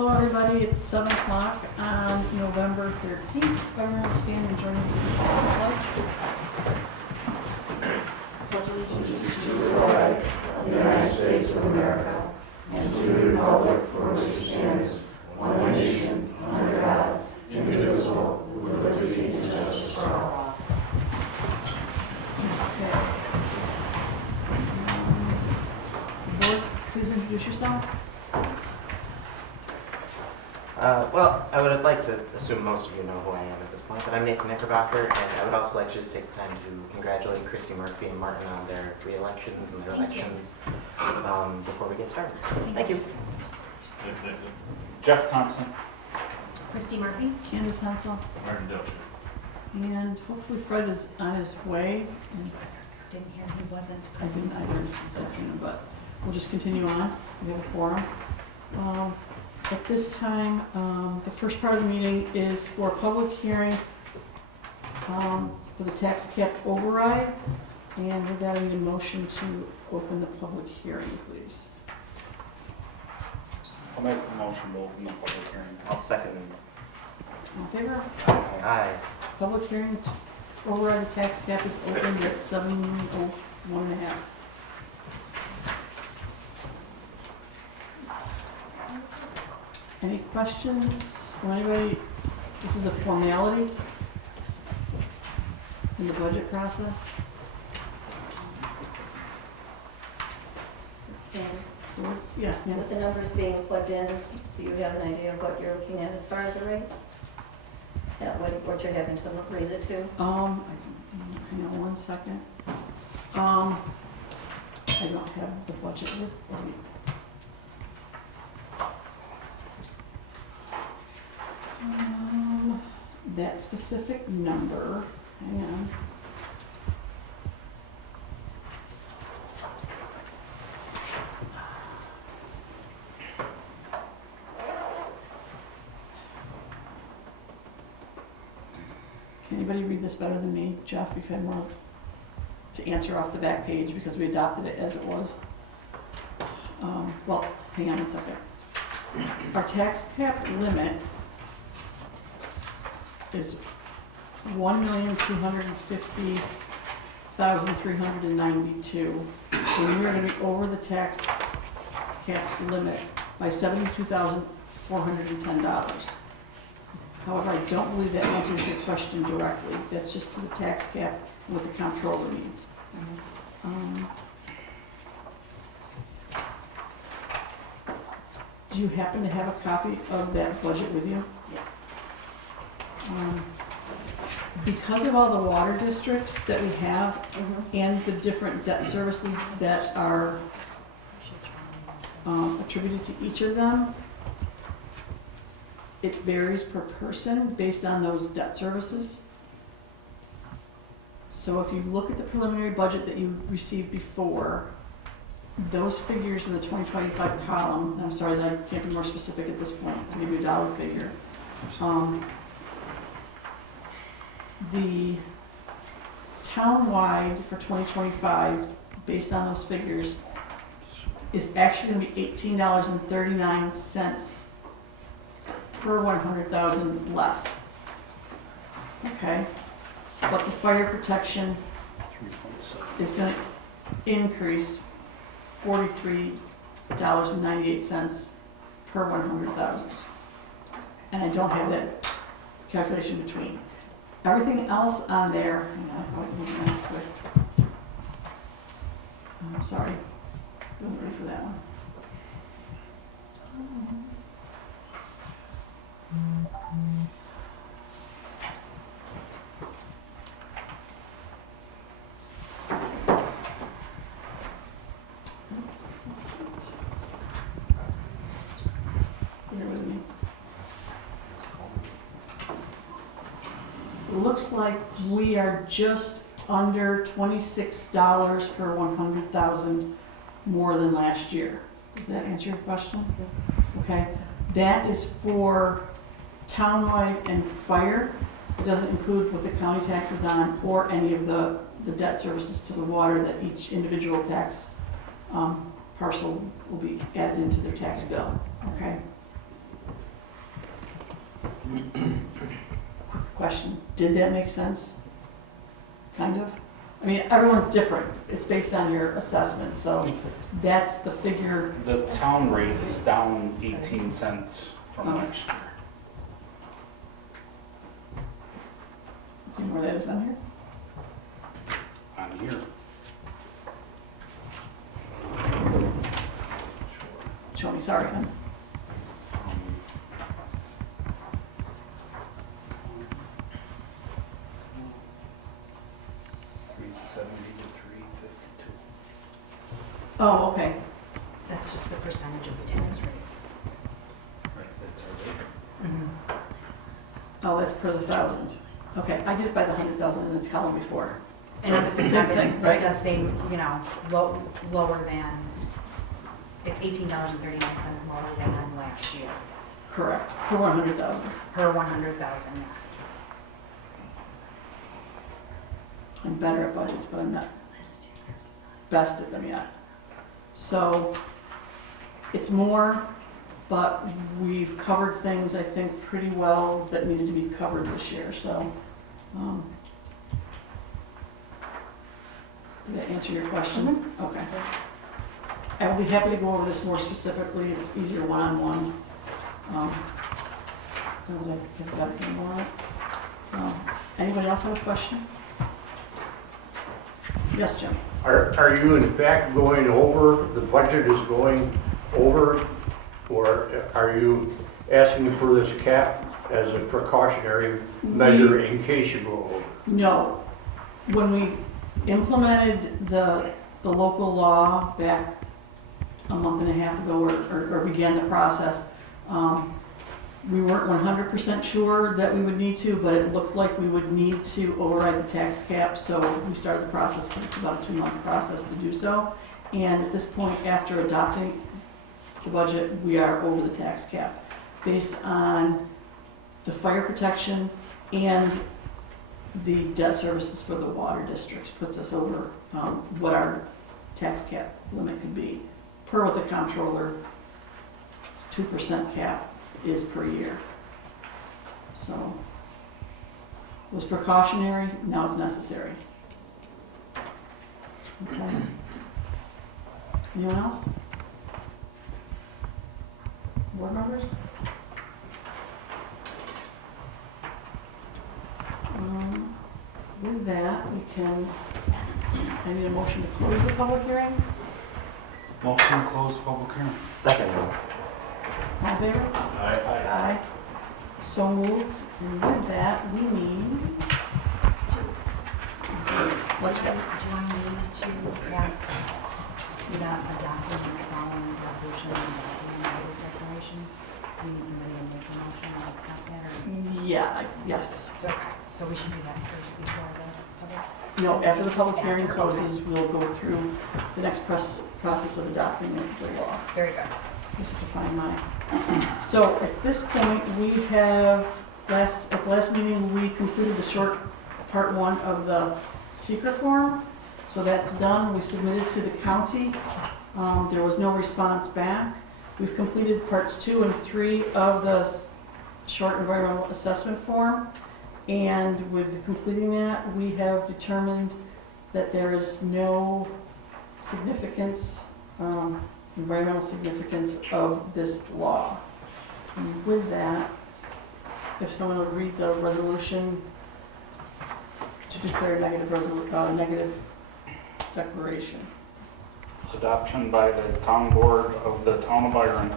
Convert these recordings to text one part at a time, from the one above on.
Hello everybody, it's 7 o'clock on November 13th. Byron will stand and join me in the pledge. Pledge allegiance To the flag of the United States of America and to the republic for which it stands, one nation, under God, indivisible, with liberty and justice for all. Okay. Board, please introduce yourself. Well, I would like to assume most of you know who I am at this point, but I'm Nathan Knickerbocker, and I would also like to just take the time to congratulate Christy Murphy and Martin on their re-elections and their elections before we get started. Thank you. Jeff Thompson. Christy Murphy. Candace Hensel. Martin Docher. And hopefully Fred is on his way. And Didn't hear he wasn't. I didn't either this afternoon, but we'll just continue on. We have a quorum. At this time, the first part of the meeting is for a public hearing for the tax cap override. And with that, I need a motion to open the public hearing, please. I'll make the motion to open the public hearing. I'll second. All in favor? Aye. Public hearing to override the tax cap is open at 7:01:30. Any questions from anybody? This is a formality in the budget process. And Yes, ma'am. with the numbers being plugged in, do you have an idea of what you're looking at as far as a raise? What you're having to raise it to? Hang on one second. I don't have the budget with me. That specific number, hang on. Can anybody read this better than me? Jeff, you've had more to answer off the back page because we adopted it as it was. Well, hang on one second. Our tax cap limit is $1,250,392. And we are going to be over the tax cap limit by $72,410. However, I don't believe that answers your question directly. That's just to the tax cap and what the comptroller needs. Do you happen to have a copy of that budget with you? Yeah. Because of all the water districts that we have and the different debt services that are attributed to each of them, it varies per person based on those debt services. So if you look at the preliminary budget that you received before, those figures in the 2025 column, I'm sorry that I can't be more specific at this point to give you a dollar figure. The town-wide for 2025, based on those figures, is actually going to be $18.39 per 100,000 less. Okay, but the fire protection is going to increase $43.98 per 100,000. And I don't have that calculation between. Everything else on there, I'm sorry, wasn't ready for that one. Bear with me. Looks like we are just under $26 per 100,000 more than last year. Does that answer your question? Okay, that is for townwide and fire. It doesn't include what the county tax is on or any of the debt services to the water that each individual tax parcel will be added into their tax bill, okay? question. Did that make sense? Kind of? I mean, everyone's different. It's based on your assessment, so that's the figure. The town rate is down 18 cents from Oh. last year. Do you know where that is on here? On here. Show me, sorry. From 370 to 352. Oh, okay. That's just the percentage of the tax rate. Right, that's our rate. Oh, that's per the 1,000. Okay, I did it by the 100,000 in the column before. And So on the it's the same thing, it right? does say, you know, lower than, it's $18.39 lower than last year, Correct, per 100,000. per 100,000, yes. I'm better at budgets, but I'm not best at them yet. So it's more, but we've covered things, I think, pretty well that needed to be covered this year, so. Did that answer your question? Okay. I will be happy to go over this more specifically, it's easier one-on-one. Now that I've got it more. Anybody else have a question? Yes, Jim? Are you in fact going over, the budget is going over, or are you asking for this cap as a precautionary measure in case you go over? No. When we implemented the local law back a month and a half ago, or began the process, we weren't 100% sure that we would need to, but it looked like we would need to override the tax cap, so we started the process, because it's about a 2-month process to do so. And at this point, after adopting the budget, we are over the tax cap, based on the fire protection and the debt services for the water districts, puts us over what our tax cap limit could be, per what the comptroller 2% cap is per year. So it was precautionary, now it's necessary. Okay. Anyone else? Board members? With that, I need a motion to close the public hearing. Motion to close public hearing. Second. All in favor? Aye. Aye. So moved, and with that, we need, let's Do go. you want me to add, without adopting this following resolution and adopting another declaration? Do you need somebody to make a motion to accept that, or? Yeah, yes. Okay, so we should do that first before the public? No, after the public hearing closes, we'll go through the next process of adopting the law. Very good. Just have to find mine. So at this point, we have, at the last meeting, we completed the short part 1 of the SEQR form. So that's done. We submitted to the county. There was no response back. We've completed parts 2 and 3 of the short environmental assessment form. And with completing that, we have determined that there is no significance, environmental significance of this law. And with that, if someone would read the resolution to declare negative declaration. Adoption by the town board of the town of Byron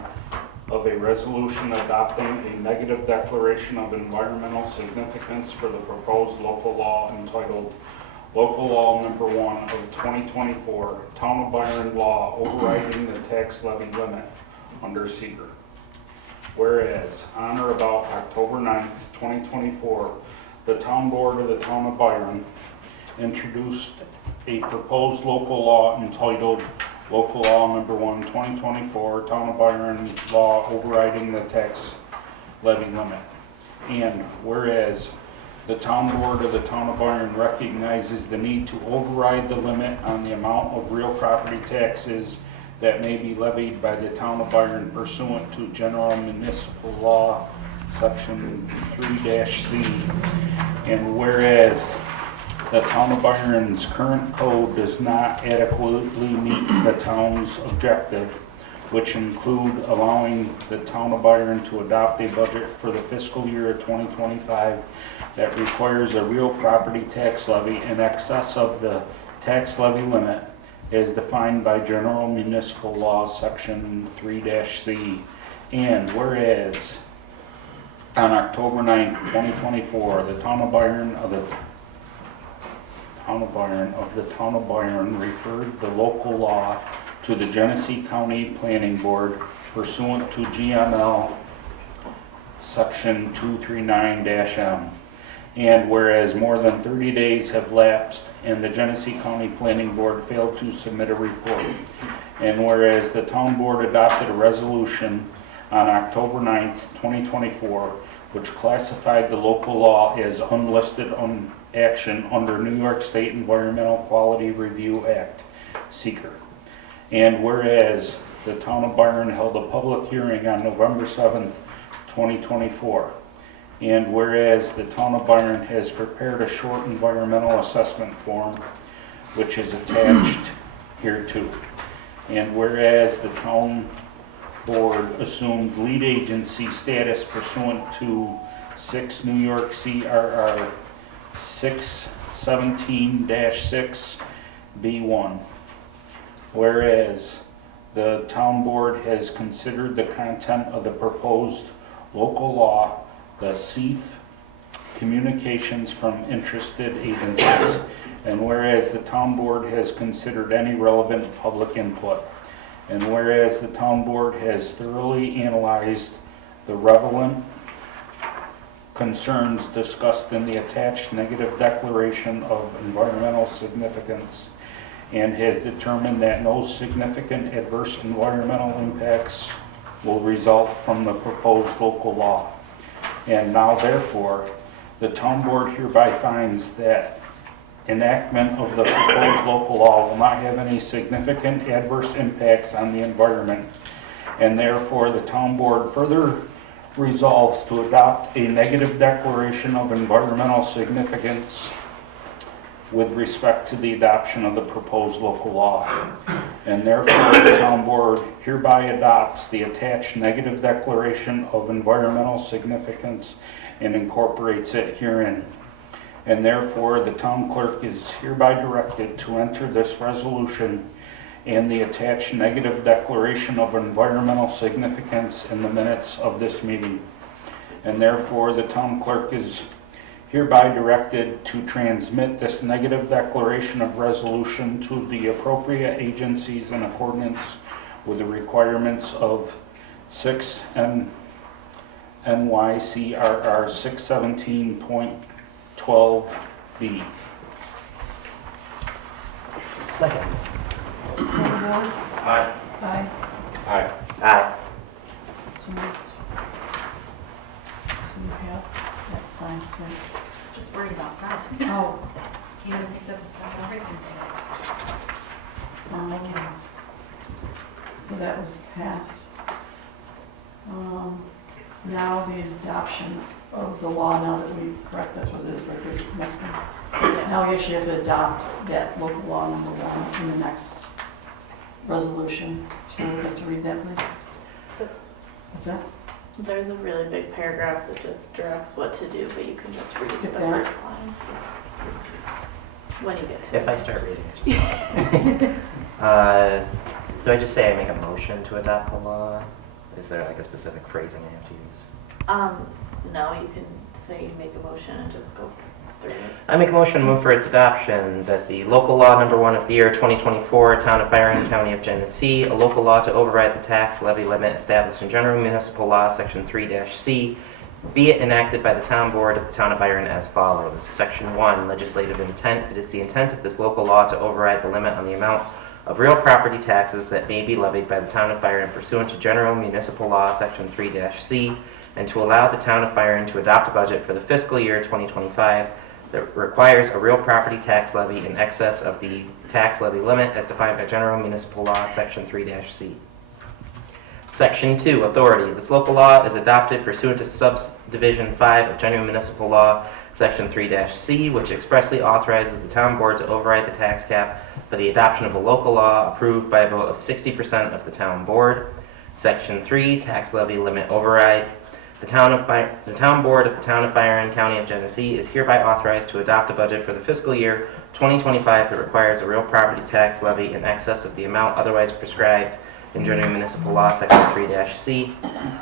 of a resolution adopting a negative declaration of environmental significance for the proposed local law entitled Local Law Number 1 of 2024, Town of Byron Law overriding the tax levy limit under SEQR. Whereas, on or about October 9th, 2024, the town board of the town of Byron introduced a proposed local law entitled Local Law Number 1, 2024, Town of Byron Law overriding the tax levy limit. And whereas the town board of the town of Byron recognizes the need to override the limit on the amount of real property taxes that may be levied by the town of Byron pursuant to General Municipal Law section 3-C. And whereas the town of Byron's current code does not adequately meet the town's objective, which include allowing the town of Byron to adopt a budget for the fiscal year of 2025 that requires a real property tax levy in excess of the tax levy limit as defined by General Municipal Law, Section 3-C. And whereas on October 9th, 2024, the town of Byron referred the local law to the Genesee County Planning Board pursuant to GML Section 239-M. And whereas more than 30 days have lapsed and the Genesee County Planning Board failed to submit a report. And whereas the town board adopted a resolution on October 9th, 2024, which classified the local law as unlisted action under New York State Environmental Quality Review Act, SEQR. And whereas the town of Byron held a public hearing on November 7th, 2024. And whereas the town of Byron has prepared a short environmental assessment form, which is attached hereto. And whereas the town board assumed lead agency status pursuant to 6 New York CRR 617-6B1. Whereas the town board has considered the content of the proposed local law, the CEF communications from interested agencies, and whereas the town board has considered any relevant public input, and whereas the town board has thoroughly analyzed the relevant concerns discussed in the attached negative declaration of environmental significance and has determined that no significant adverse environmental impacts will result from the proposed local law. And now therefore, the town board hereby finds that enactment of the proposed local law will not have any significant adverse impacts on the environment, and therefore the town board further resolves to adopt a negative declaration of environmental significance with respect to the adoption of the proposed local law. And therefore the town board hereby adopts the attached negative declaration of environmental significance and incorporates it herein. And therefore the town clerk is hereby directed to enter this resolution and the attached negative declaration of environmental significance in the minutes of this meeting. And therefore the town clerk is hereby directed to transmit this negative declaration of resolution to the appropriate agencies in accordance with the requirements of 6 NYCRR 617.12B. Second. Town board? Aye. Aye. Aye. Aye. So moved. So you have that signed, so. Just worried about project. Oh, You even picked up a stuff and everything um, today. so that was passed. Now the adoption of the law, now that we, correct, that's what it is right there, next thing. Now we actually have to adopt that local law number 1 in the next resolution. So we'd have to read that, please. What's that? There's a really big paragraph that just directs what to do, but you can just read Skip the that. first line. When you get to If it. I start reading it, just do I just say I make a motion to adopt the law? Is there like a specific phrasing I have to use? No, you can say you make a motion and just go through it. I make a motion to move for its adoption that the local law number 1 of the year 2024, Town of Byron, County of Genesee, a local law to override the tax levy limit established in General Municipal Law, Section 3-C, be it enacted by the Town Board of the Town of Byron as follows. Section 1, legislative intent. It is the intent of this local law to override the limit on the amount of real property taxes that may be levied by the Town of Byron pursuant to General Municipal Law, Section 3-C, and to allow the Town of Byron to adopt a budget for the fiscal year 2025 that requires a real property tax levy in excess of the tax levy limit as defined by General Municipal Law, Section 3-C. Section 2, Authority. This local law is adopted pursuant to Subdivision 5 of General Municipal Law, Section 3-C, which expressly authorizes the town board to override the tax cap for the adoption of a local law approved by a vote of 60% of the town board. Section 3, Tax Levy Limit Override. The town board of the town of Byron, County of Genesee, is hereby authorized to adopt a budget for the fiscal year 2025 that requires a real property tax levy in excess of the amount otherwise prescribed in General Municipal Law, Section 3-C.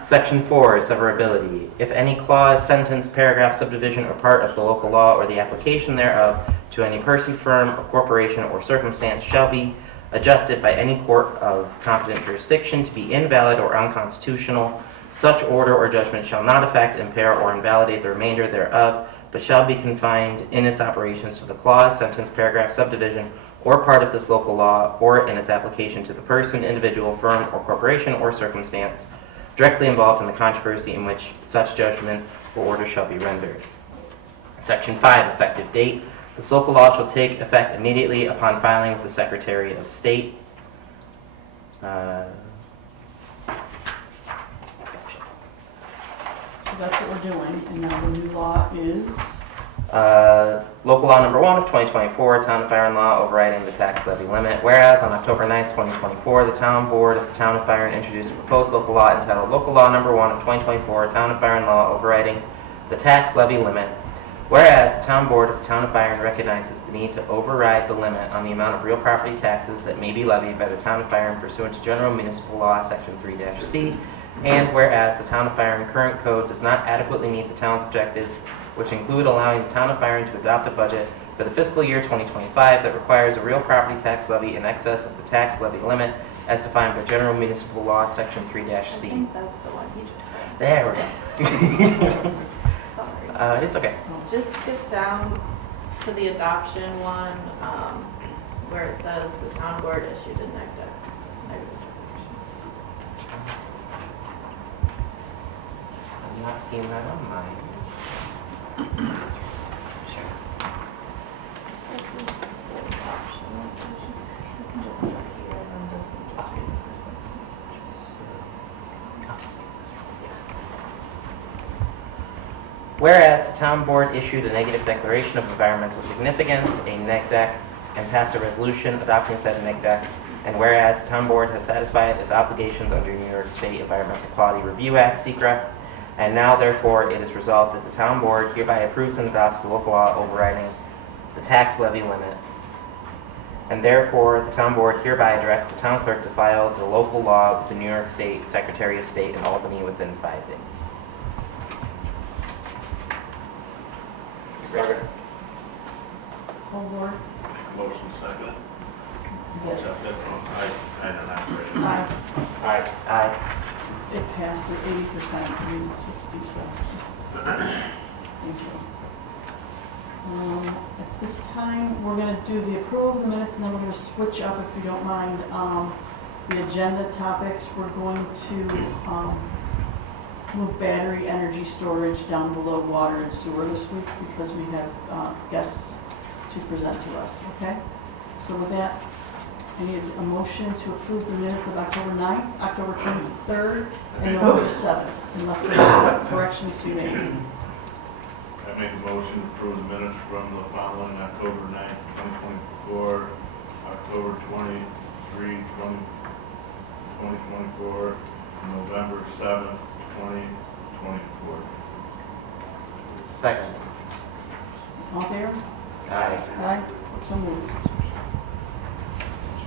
Section 4, Severability. If any clause, sentence, paragraph, subdivision, or part of the local law or the application thereof to any person, firm, or corporation or circumstance shall be adjusted by any court of competent jurisdiction to be invalid or unconstitutional, such order or judgment shall not affect, impair, or invalidate the remainder thereof, but shall be confined in its operations to the clause, sentence, paragraph, subdivision, or part of this local law, or in its application to the person, individual, firm, or corporation, or circumstance directly involved in the controversy in which such judgment or order shall be rendered. Section 5, Effective Date. This local law shall take effect immediately upon filing with the Secretary of State. So that's what we're doing, and now the new law is, Local Law Number 1 of 2024, Town of Byron Law overriding the tax levy limit. Whereas on October 9th, 2024, the Town Board of the Town of Byron introduced a proposed local law entitled Local Law Number 1 of 2024, Town of Byron Law overriding the tax levy limit. Whereas the Town Board of the Town of Byron recognizes the need to override the limit on the amount of real property taxes that may be levied by the Town of Byron pursuant to General Municipal Law, Section 3-C, and whereas the Town of Byron current code does not adequately meet the town's objectives, which include allowing the Town of Byron to adopt a budget for the fiscal year 2025 that requires a real property tax levy in excess of the tax levy limit as defined by General Municipal Law, Section 3-C. I think that's the one he just read. There we go. Sorry. It's okay. Just skip down to the adoption one, where it says the town board issued a negative declaration. I'm not seeing that on mine. Sure. This is the adoption resolution. You can just start here and then just read the first sentence. I'll just skip this one. Whereas the town board issued a negative declaration of environmental significance, a neg deck, and passed a resolution adopting said neg deck, and whereas the town board has satisfied its obligations under New York State Environmental Quality Review Act, SEQR, and now therefore it is resolved that the town board hereby approves and adopts the local law overriding the tax levy limit. And therefore, the town board hereby directs the town clerk to file the local law with the New York State Secretary of State in Albany within 5 days. Second. hold board. Motion second. Yes. Jeff Dipron, aye. Aye. Aye. Aye. It passed with 80%, we need 60, so. Thank you. At this time, we're gonna do the approval of the minutes, and then we're gonna switch up, if you don't mind, the agenda topics. We're going to, move battery energy storage down below water and sewer this week, because we have, guests to present to us, okay? So with that, I need a motion to approve the minutes of October 9th, October 23rd, and November 7th, unless there's corrections you made. I make a motion to approve the minutes from the following October 9th, 2024, October 23, 2024, and November 7th, 2024. Second. All there? Aye. Aye, so moved.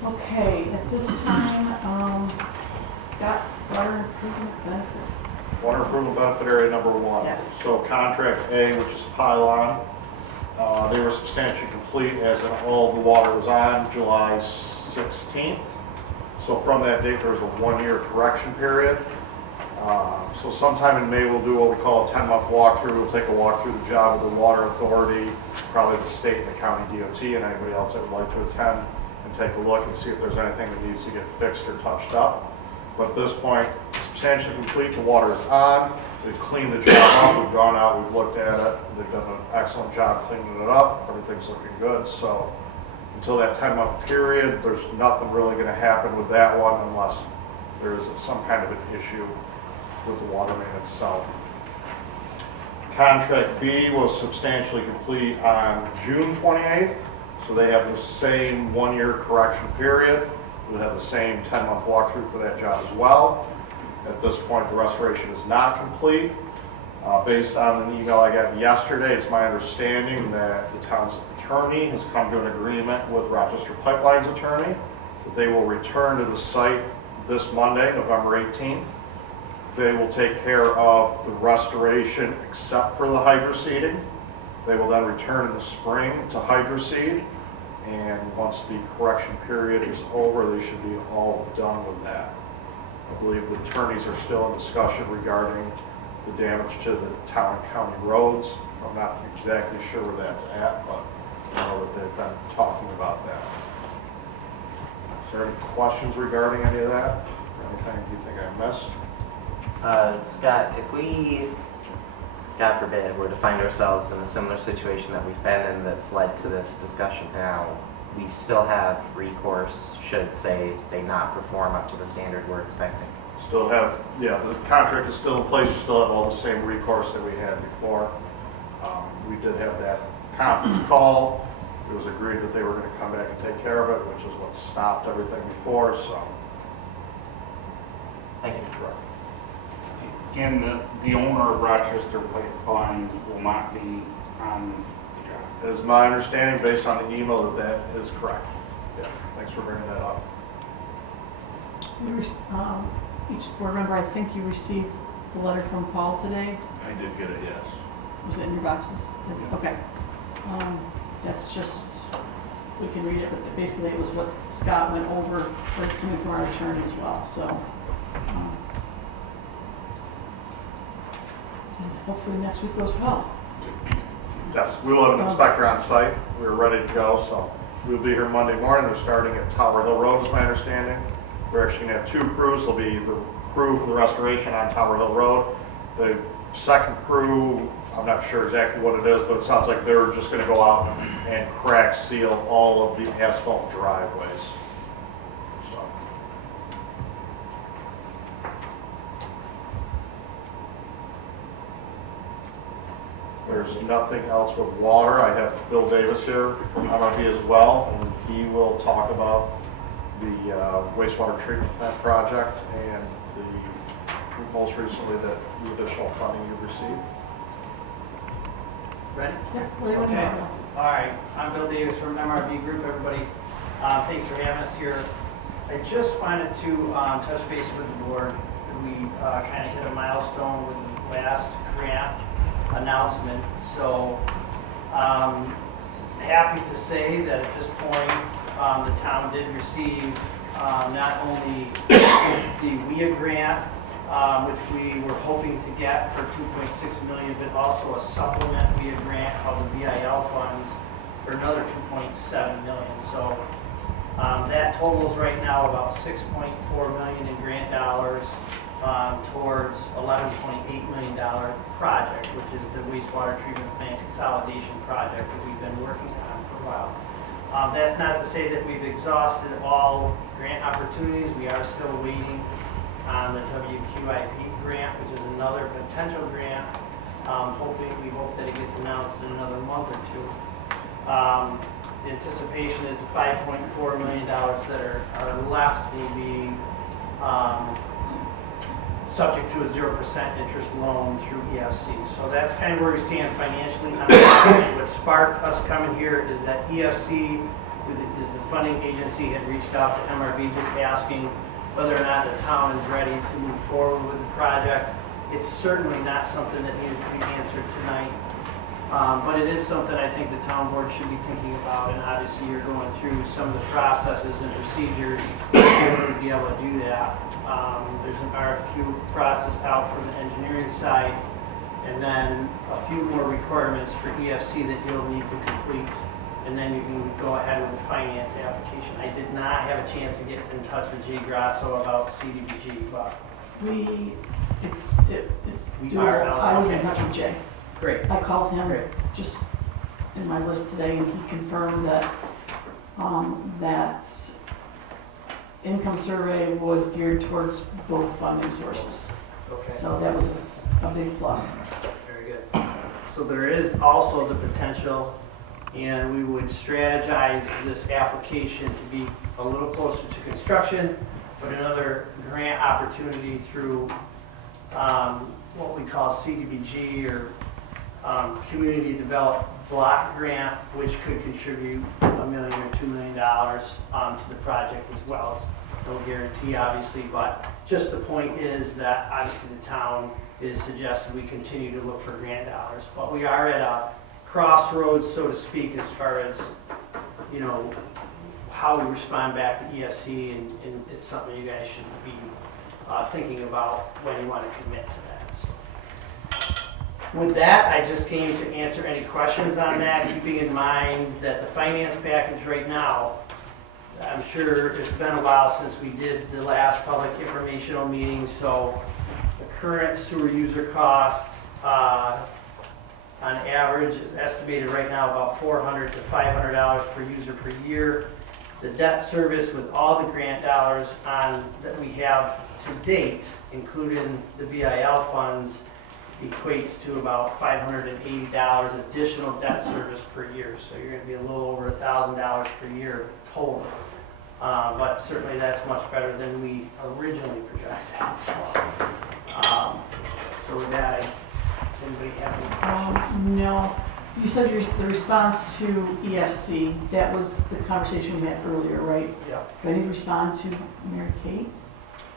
Okay, at this time, Scott, water improvement benefit. Water improvement benefit area number 1. Yes. So contract A, which is pylon, they were substantially complete as in all the water was on July 16th. So from that date, there was a 1-year correction period. So sometime in May, we'll do what we call a 10-month walkthrough. We'll take a walk through the job with the water authority, probably the state and the county DOT, and anybody else that would like to attend and take a look and see if there's anything that needs to get fixed or touched up. But at this point, substantially complete, the water is on. We've cleaned the job up, we've gone out, we've looked at it. They've done an excellent job cleaning it up. Everything's looking good. So until that 10-month period, there's nothing really going to happen with that one unless there is some kind of an issue with the water main itself. Contract B was substantially complete on June 28th, so they have the same one-year correction period. We'll have the same 10-month walkthrough for that job as well. At this point, the restoration is not complete. Based on an email I got yesterday, it's my understanding that the town's attorney has come to an agreement with Rochester Pipeline's attorney that they will return to the site this Monday, November 18th. They will take care of the restoration except for the hydroseeding. They will then return in the spring to hydroseed, and once the correction period is over, they should be all done with that. I believe the attorneys are still in discussion regarding the damage to the town and county roads. I'm not exactly sure where that's at, but I know that they've been talking about that. Is there any questions regarding any of that? Anything you think I missed? Scott, if we, God forbid, were to find ourselves in a similar situation that we've been in that's led to this discussion now, we still have recourse should, say, they not perform up to the standard we're expecting. Still have, yeah, the contract is still in place. You still have all the same recourse that we had before. We did have that conference call. It was agreed that they were going to come back and take care of it, which is what stopped everything before, so. Thank you. Correct. And the owner of Rochester Pipeline will not be on the job. It is my understanding, based on the email, that that is correct. Yeah, thanks for bringing that up. Each board member, I think you received the letter from Paul today. I did get it, yes. Was it in your boxes? Okay. That's just, we can read it, but basically it was what Scott went over, but it's coming from our attorney as well, so. And hopefully next week goes well. Yes, we will have an inspector on site. We're ready to go, so we'll be here Monday morning. They're starting at Tower Hill Road, is my understanding. We're actually going to have two crews. There'll be the crew for the restoration on Tower Hill Road. The second crew, I'm not sure exactly what it is, but it sounds like they're just going to go out and crack seal all of the asphalt driveways. So. There's nothing else with water. I have Bill Davis here from MRB as well, and he will talk about the wastewater treatment plant project and the most recently the additional funding you received. Ready? Yeah, what do you want to Okay. know? All right, I'm Bill Davis from MRB Group, everybody. Thanks for having us here. I just wanted to touch base with the board. We kind of hit a milestone with the last grant announcement. So happy to say that at this point, the town did receive not only the WIIA grant, which we were hoping to get for $2.6 million, but also a supplement WIIA grant called the VIL funds for another $2.7 million. So that totals right now about $6.4 million in grant dollars towards $11.8 million project, which is the wastewater treatment plant consolidation project that we've been working on for a while. That's not to say that we've exhausted all grant opportunities. We are still waiting on the WQIP grant, which is another potential grant. We hope that it gets announced in another month or two. The anticipation is the $5.4 million that are left will be subject to a 0% interest loan through EFC. So that's kind of where we stand financially. What sparked us coming here is that EFC, who is the funding agency, had reached out to MRB just asking whether or not the town is ready to move forward with the project. It's certainly not something that needs to be answered tonight, but it is something I think the town board should be thinking about, and obviously you're going through some of the processes and procedures in order to be able to do that. There's an RFQ process out from the engineering side, and then a few more requirements for EFC that you'll need to complete, and then you can go ahead with the finance application. I did not have a chance to get in touch with Jay Grasso about CDBG, but It's We due. are I was in okay. touch with Jay. great. I called him Great. just in my list today, and he confirmed that, that income survey was geared towards both funding sources. Okay. So that was a big plus. Very good. So there is also the potential, and we would strategize this application to be a little closer to construction, but another grant opportunity through what we call CDBG or Community Developed Block Grant, which could contribute $1 million or $2 million to the project as well. As no guarantee, obviously, but just the point is that obviously the town is suggesting we continue to look for grant dollars. But we are at a crossroads, so to speak, as far as, you know, how we respond back to EFC, and it's something you guys should be thinking about when you want to commit to that. So. With that, I just came to answer any questions on that, keeping in mind that the finance package right now, I'm sure it's been a while since we did the last public informational meeting, so the current sewer user cost on average is estimated right now about $400 to $500 per user per year. The debt service with all the grant dollars that we have to date, including the BIL funds, equates to about $580 additional debt service per year. So you're going to be a little over $1,000 per year total. But certainly that's much better than we originally projected. So with that, does anybody have any questions? No. You said the response to EFC, that was the conversation we had earlier, right? Yeah. Do I need to respond to Mary Kate?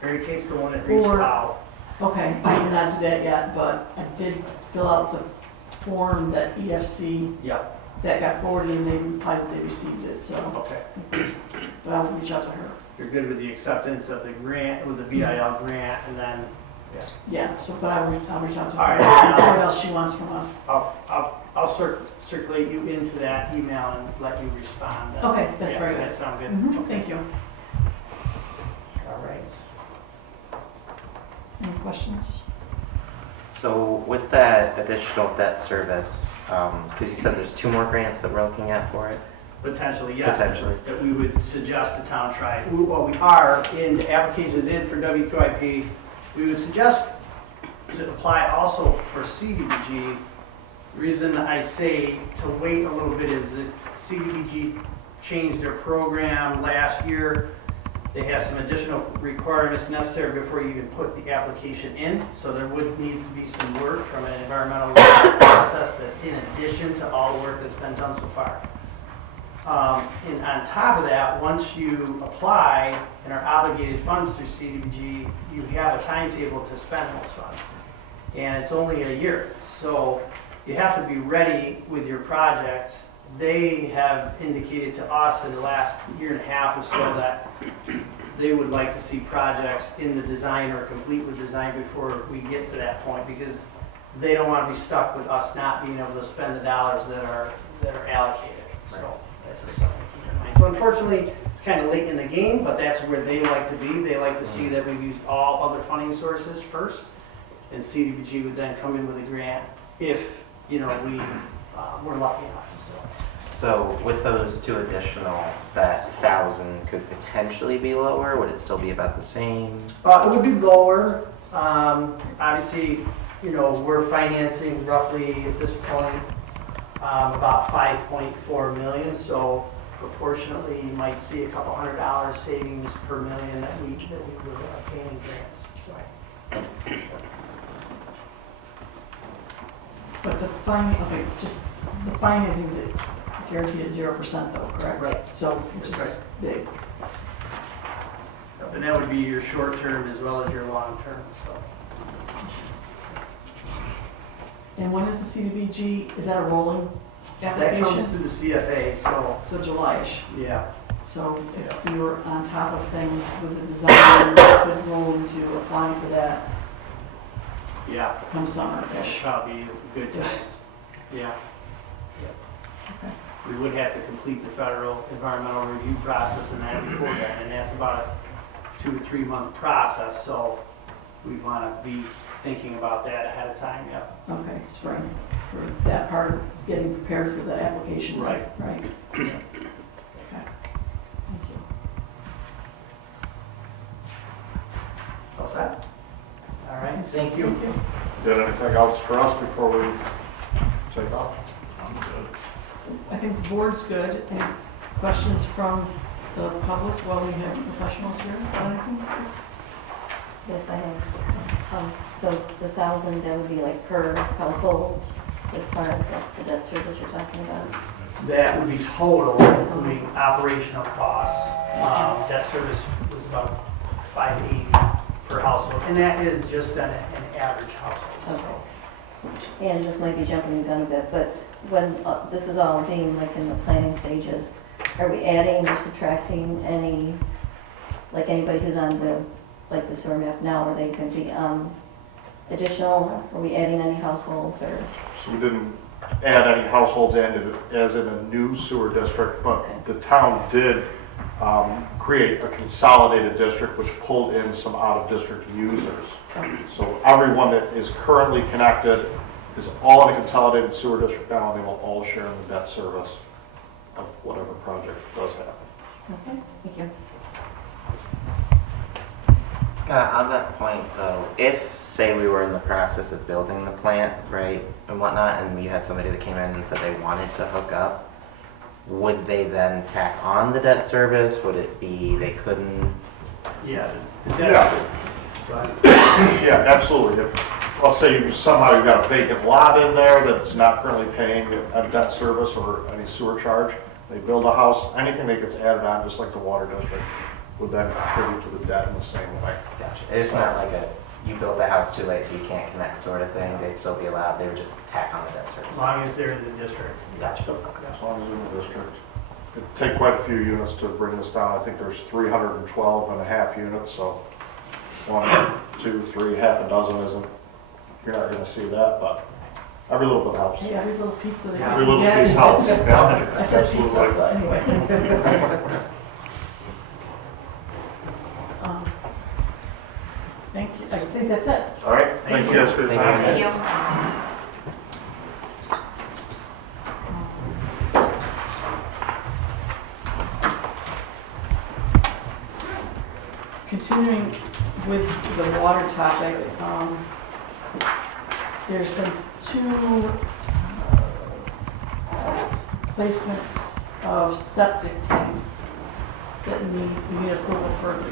Mary Kate's the one that reached Or- out. Okay, I did not do that yet, but I did fill out the form that EFC, Yep. that got forwarded, and they replied that they received it, so, Okay. but I will reach out to her. You're good with the acceptance of the grant, with the BIL grant, and then, Yeah, so, but I'll reach out to her All right. and see what else she wants from us. I'll circulate you into that email and let you respond. Okay, that's Yeah, very Does good. that sound good? Mhm, Okay. Thank you. All right. Any questions? So with that additional debt service, because you said there's 2 more grants that we're looking at for it? Potentially, yes. Potentially. That we would suggest the town try. Well, we are in the applications in for WQIP. We would suggest to apply also for CDBG. The reason I say to wait a little bit is that CDBG changed their program last year. They have some additional requirements necessary before you even put the application in. So there would need to be some work from an environmental process that's in addition to all the work that's been done so far. And on top of that, once you apply and are obligated funds through CDBG, you have a timetable to spend those funds. And it's only a year. So you have to be ready with your project. They have indicated to us in the last year and a half or so that they would like to see projects in the design or complete with design before we get to that point, because they don't want to be stuck with us not being able to spend the dollars that are allocated. So that's just something to keep in mind. So unfortunately, it's kind of late in the game, but that's where they like to be. They like to see that we've used all other funding sources first, and CDBG would then come in with a grant if, you know, we're lucky enough. So with those 2 additional, that 1,000 could potentially be lower? Would it still be about the same? It would be lower. Obviously, you know, we're financing roughly at this point about $5.4 million. So proportionately, you might see a couple $100 savings per million that we would obtain in grants. So, But the financing is guaranteed at 0% though, correct? Right. So, which That's is big. and that would be your short term as well as your long term. So And when is the CDBG, is that a rolling that comes application? through the CFA. So July-ish. Yeah. So if we were on top of things with the design, we could roll into applying for that Yeah. come summer-ish. Probably a good time. Yeah. Okay. We would have to complete the federal environmental review process and that before that, and that's about a 2 to 3 month process, so we want to be thinking about that ahead of time, yeah. Okay, spring, for that part of getting prepared for the application. Right. Right. Okay, thank you. Did anything else for us before we take off? I'm good. I think the board's good. Any questions from the public while we have professionals here? Anything? Yes, I have. So the 1,000, that would be like per household as far as the debt service you're talking about? That would be total, including operational costs. Debt service was about $580 per household, and that is just an average household. So. And this might be jumping the gun a bit, but when this is all being like in the planning stages, are we adding or subtracting any, like anybody who's on the, like the sewer map now, are they going to be additional? Are we adding any households or? So we didn't add any households in as in a new sewer district, but Okay. the town did create a consolidated district which pulled in some out-of-district users. So everyone that is currently connected is all in a consolidated sewer district now, and they will all share in the debt service of whatever project does happen. Okay, thank you. Scott, on that point though, if, say we were in the process of building the plant, right, and whatnot, and we had somebody that came in and said they wanted to hook up, would they then tack on the debt service? Would it be they couldn't? Yeah, the Yeah. debt. Yeah, absolutely. If, I'll say you somehow you've got a vacant lot in there that's not currently paying a debt service or any sewer charge, they build a house, anything that gets added on, just like the water district, would then contribute to the debt in the same way. Gotcha. It's not like a, you built the house too late so you can't connect sort of thing. They'd still be allowed. They would just tack on the debt service. As long as they're in the district. Gotcha. As long as in the district. It'd take quite a few units to bring this down. I think there's 312 and a half units, so 1, 2, 3, half a dozen isn't, you're not gonna see that, but every little bit helps. Hey, every little pizza that Every you little get piece is- helps. Yeah, I said pizza, absolutely. but anyway. Thank you. I think that's it. All right, thank you guys for your time. Thank Thank you. Continuing with the water topic, there's been 2 placements of septic tanks that we need approval for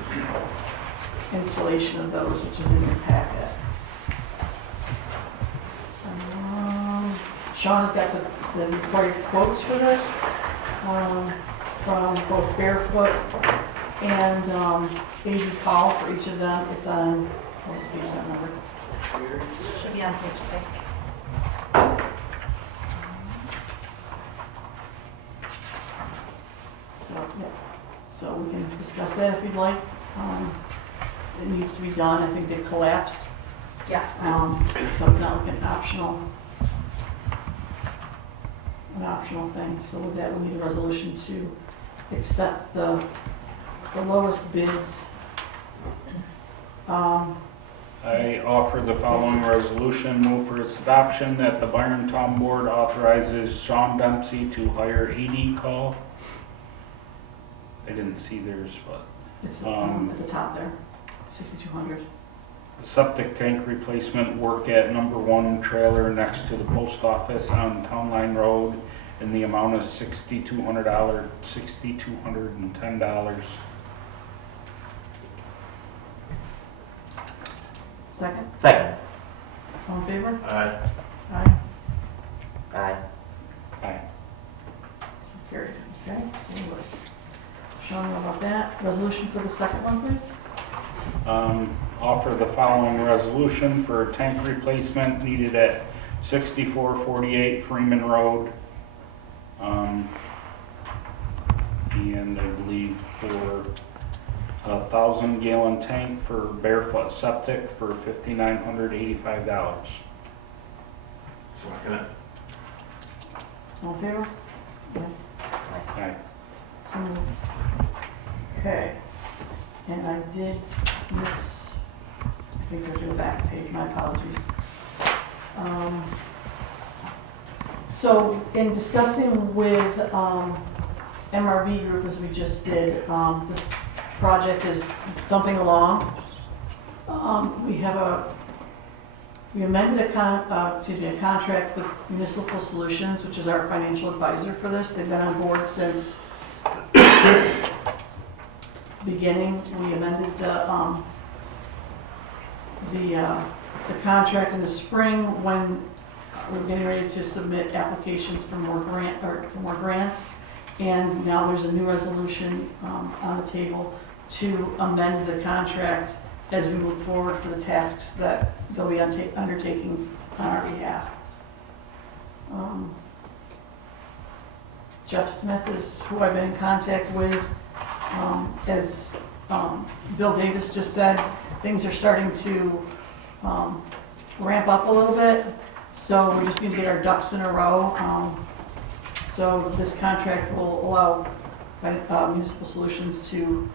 installation of those, which is in your packet. So, Sean has got the required quotes for this, from both Barefoot and AV Call for each of them. It's on, what's page that number? Should be on page 6. So, yeah. So we can discuss that if you'd like. It needs to be done. I think they've collapsed. Yes. So it's not like an optional thing. So with that, we need a resolution to accept the lowest bids. I offer the following resolution, move for its adoption, that the Byron Town Board authorizes Sean Dempsey to hire AD Call. I didn't see theirs, but It's at the top there, 6,200. septic tank replacement work at number 1 trailer next to the post office on Town Line Road in the amount of $6,210. Second, Second. all in favor? Aye. Aye. Aye. Aye. So carried, okay, so we'll Sean, know about that. Resolution for the second one, please? Offer the following resolution for tank replacement needed at 6448 Freeman Road. And I believe for a 1,000-gallon tank for Barefoot Septic for $5,985. Second it. All in favor? Aye. So moved. Okay, and I did miss, I think there's a back page, my apologies. So in discussing with MRV Group, as we just did, this project is thumping along. We have We amended a contract with Municipal Solutions, which is our financial advisor for this. They've been on board since beginning. We amended the contract in the spring when we were getting ready to submit applications for more grants. And now there's a new resolution on the table to amend the contract as we move forward for the tasks that they'll be undertaking on our behalf. Jeff Smith is who I've been in contact with. As Bill Davis just said, things are starting to ramp up a little bit, so we just need to get our ducks in a row. So this contract will allow Municipal Solutions to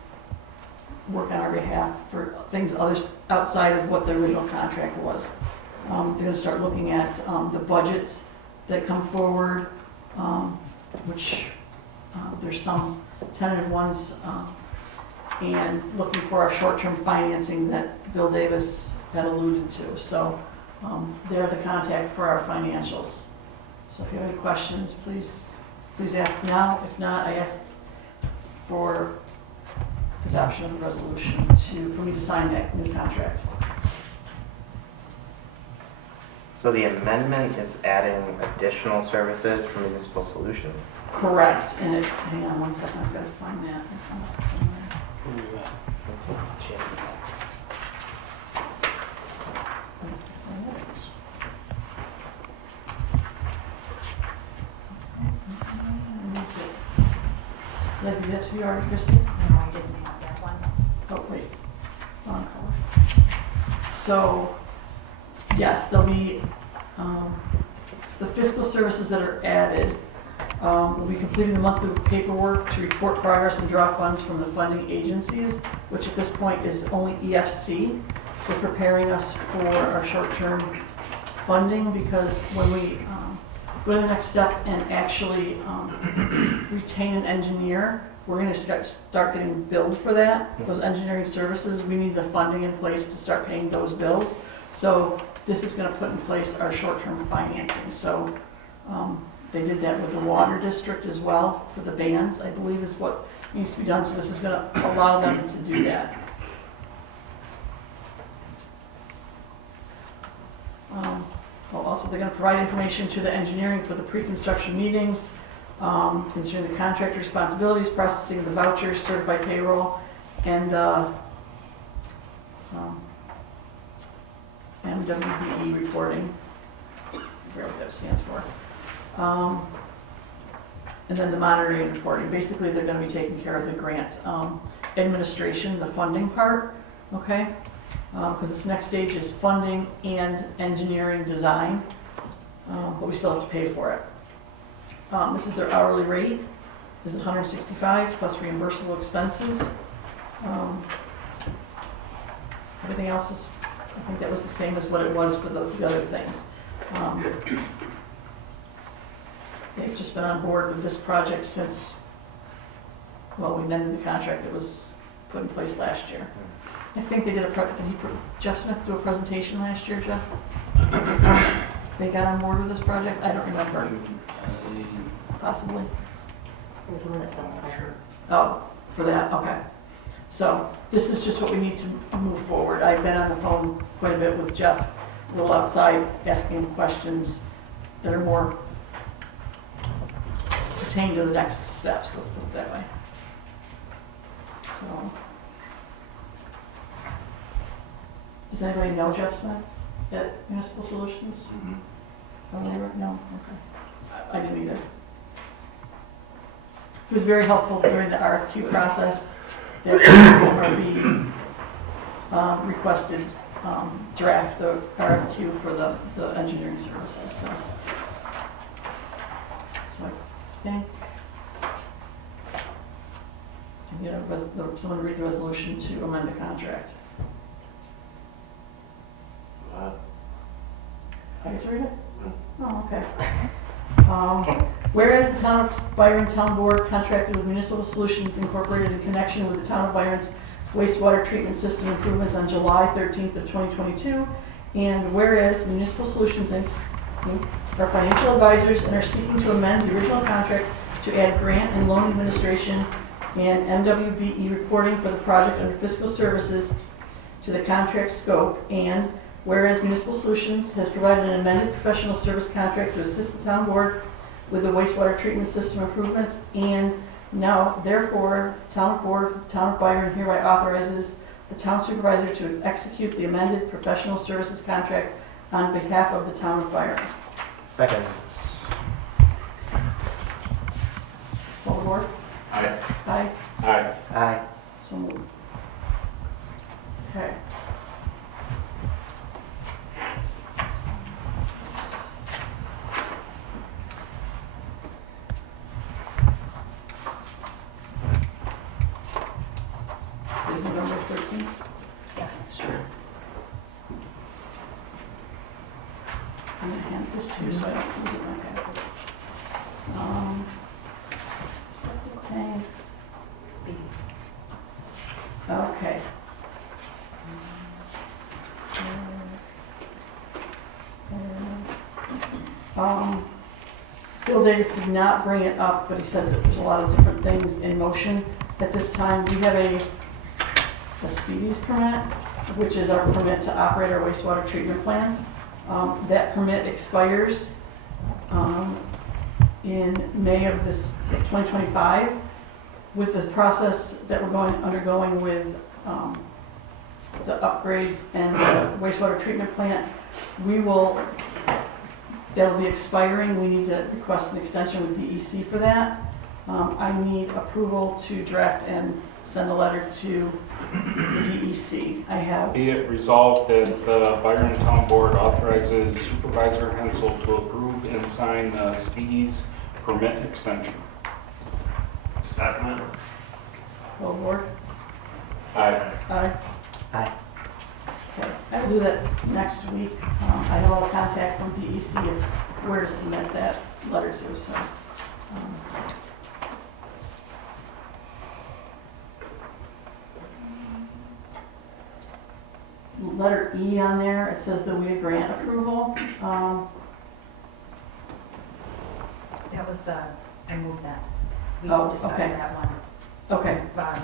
work on our behalf for things others outside of what the original contract was. They're going to start looking at the budgets that come forward, which there's some tentative ones, and looking for our short-term financing that Bill Davis had alluded to. So they're the contact for our financials. So if you have any questions, please ask now. If not, I ask for the adoption of the resolution for me to sign that new contract. So the amendment is adding additional services for Municipal Solutions? Correct. And hang on one second, I've got to find that. Somewhere. That's a change. Did I do that to you already, Christie? No, I didn't have that one. Oh, wait, wrong color. So, yes, there'll be, the fiscal services that are added will be completing the monthly paperwork to report progress and draw funds from the funding agencies, which at this point is only EFC. They're preparing us for our short-term funding, because when we go to the next step and actually retain an engineer, we're going to start getting billed for that. Those engineering services, we need the funding in place to start paying those bills. So this is going to put in place our short-term financing. So they did that with the water district as well for the bands, I believe is what needs to be done. So this is going to allow them to do that. Also, they're going to provide information to the engineering for the pre-construction meetings, concerning the contractor responsibilities, processing of the vouchers, certified payroll, and MWBE reporting. I forget what that stands for. And then the monitoring and reporting. Basically, they're going to be taking care of the grant administration, the funding part, okay? Because this next stage is funding and engineering design, but we still have to pay for it. This is their hourly rate. This is $165 plus reimbursable expenses. Everything else is, I think that was the same as what it was for the other things. They've just been on board with this project since, well, we amended the contract that was put in place last year. I think they did Jeff Smith do a presentation last year, Jeff? They got on board with this project? I don't remember. Possibly. There's one that's on fire. Oh, for that, okay. So this is just what we need to move forward. I've been on the phone quite a bit with Jeff, a little outside, asking him questions that are more pertain to the next steps, let's put it that way. So, does anybody know Jeff Smith at Municipal Solutions? No? Okay. I didn't either. He was very helpful during the RFQ process. The RB requested draft the RFQ for the engineering services. So I think, someone read the resolution to amend the contract. I get to read it? Oh, okay. Whereas the Town of Byron Town Board contracted with Municipal Solutions Incorporated in connection with the Town of Byron's wastewater treatment system improvements on July 13th of 2022, And whereas Municipal Solutions Inc. are financial advisors and are seeking to amend the original contract to add grant and loan administration and MWBE reporting for the project under fiscal services to the contract scope. And whereas Municipal Solutions has provided an amended professional service contract to assist the town board with the wastewater treatment system improvements. And now, therefore, Town Board of the Town of Byron hereby authorizes the town supervisor to execute the amended professional services contract on behalf of the Town of Byron. Second. Full board? Aye. Aye. Aye. Aye. So moved. Okay. Is November 13th? Yes. Sure. I'm gonna hand this to you so I don't lose it in my packet. Septic tanks, Speedy. okay. Bill Davis did not bring it up, but he said that there's a lot of different things in motion at this time. We have a SPEDE permit, which is our permit to operate our wastewater treatment plants. That permit expires in May of 2025. With the process that we're undergoing with the upgrades and the wastewater treatment plant, that'll be expiring. We need to request an extension with DEC for that. I need approval to draft and send a letter to the DEC. I have, Be it resolved that the Byron Town Board authorizes Supervisor Hensel to approve and sign the SPEDE's permit extension. Second. full board. Aye. Aye. Aye. Okay, I will do that next week. I have all the contact from DEC of where to submit that letter to, so. Letter E on there, it says the WIIA grant approval. That was I moved that. We Oh, discussed okay. that one. Okay, Um,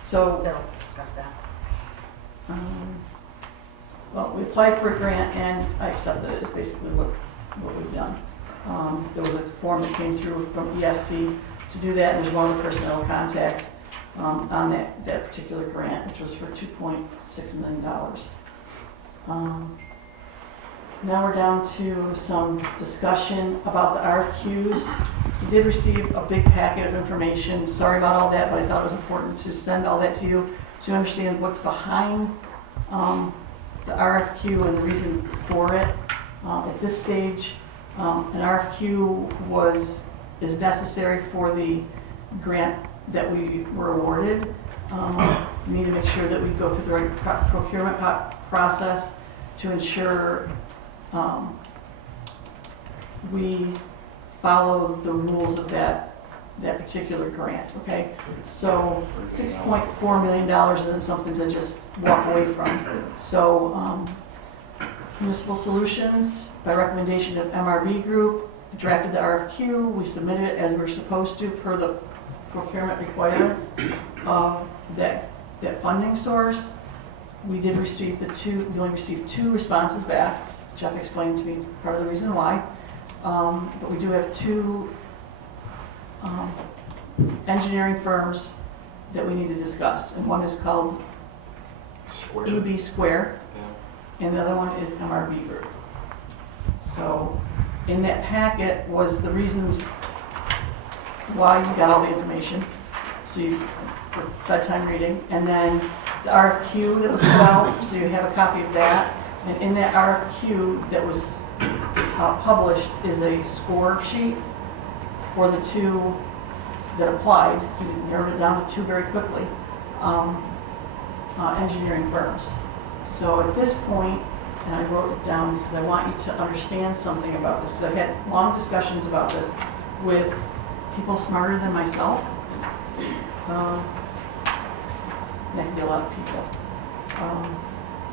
so, They'll discuss that. well, we applied for a grant and I accept that it is basically what we've done. There was a form that came through from EFC to do that, and there's one other personnel contact on that particular grant, which was for $2.6 million. Now we're down to some discussion about the RFQs. We did receive a big packet of information. Sorry about all that, but I thought it was important to send all that to you so you understand what's behind the RFQ and the reason for it. At this stage, an RFQ is necessary for the grant that we were awarded. We need to make sure that we go through the right procurement process to ensure we follow the rules of that particular grant, okay? So $6.4 million isn't something to just walk away from. So Municipal Solutions, by recommendation of MRB Group, drafted the RFQ. We submitted it as we were supposed to per the procurement requirements of that funding source. We did receive we only received 2 responses back. Jeff explained to me part of the reason why. But we do have 2 engineering firms that we need to discuss. And one is called EB Square, and the other one is MRB Group. So in that packet was the reasons why you got all the information, so for bedtime reading, and then the RFQ that was put out, so you have a copy of that. And in that RFQ that was published is a score sheet for the 2 that applied, so we narrowed it down to 2 very quickly, engineering firms. So at this point, and I wrote it down because I want you to understand something about this, because I've had long discussions about this with people smarter than myself. That can be a lot of people.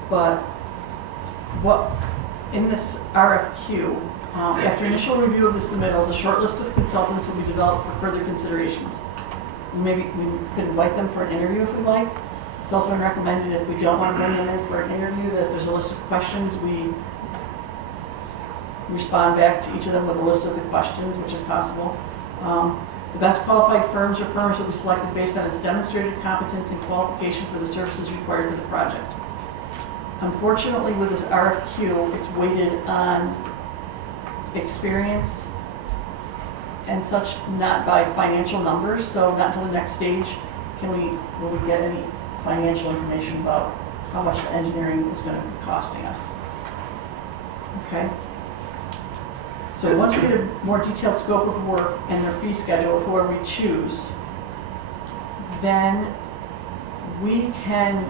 But What, in this RFQ, after initial review of the submittals, a short list of consultants will be developed for further considerations. Maybe we could invite them for an interview if we'd like. It's also been recommended if we don't want to bring them in for an interview, that if there's a list of questions, we respond back to each of them with a list of the questions, which is possible. The best qualified firms or firms will be selected based on its demonstrated competence and qualification for the services required for the project. Unfortunately, with this RFQ, it's weighted on experience and such, not by financial numbers, so not until the next stage will we get any financial information about how much the engineering is going to be costing us. Okay? So once we get a more detailed scope of work and their fee schedule for whoever we choose, then we can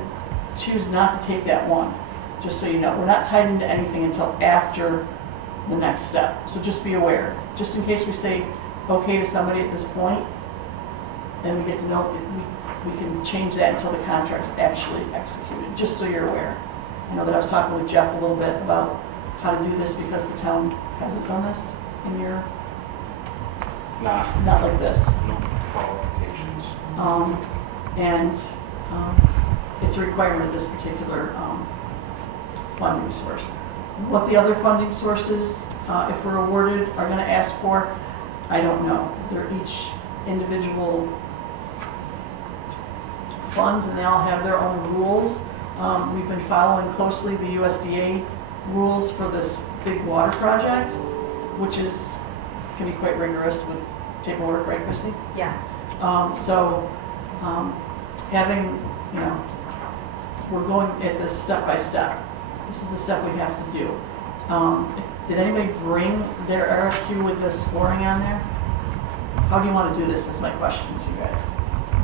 choose not to take that one, just so you know. We're not tied into anything until after the next step. So just be aware, just in case we say okay to somebody at this point, and we get to know, we can change that until the contract's actually executed, just so you're aware. I know that I was talking with Jeff a little bit about how to do this because the town hasn't done this in your, not like this. No qualifications. It's a requirement of this particular funding source. What the other funding sources, if we're awarded, are going to ask for, I don't know. They're each individual funds, and they all have their own rules. We've been following closely the USDA rules for this big water project, which can be quite rigorous with paperwork, right, Christy? Yes. Having, we're going at this step by step. This is the step we have to do. Did anybody bring their RFQ with the scoring on there? How do you want to do this is my question to you guys.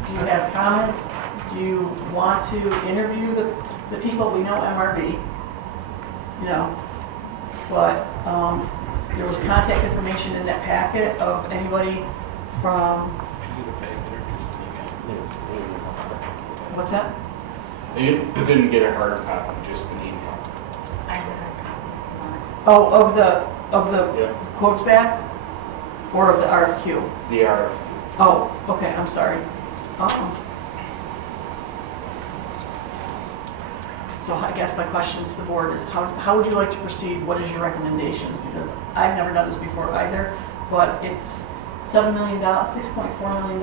Do you have comments? Do you want to interview the people? We know MRB, but there was contact information in that packet of anybody from, what's that? You didn't get a hard copy, just an email. I would have. Oh, of the Yeah. quotes back? Or of the RFQ? The RFQ. Oh, okay, I'm sorry. So I guess my question to the board is, how would you like to proceed? What is your recommendations? Because I've never done this before either, but it's $7 million, $6.4 million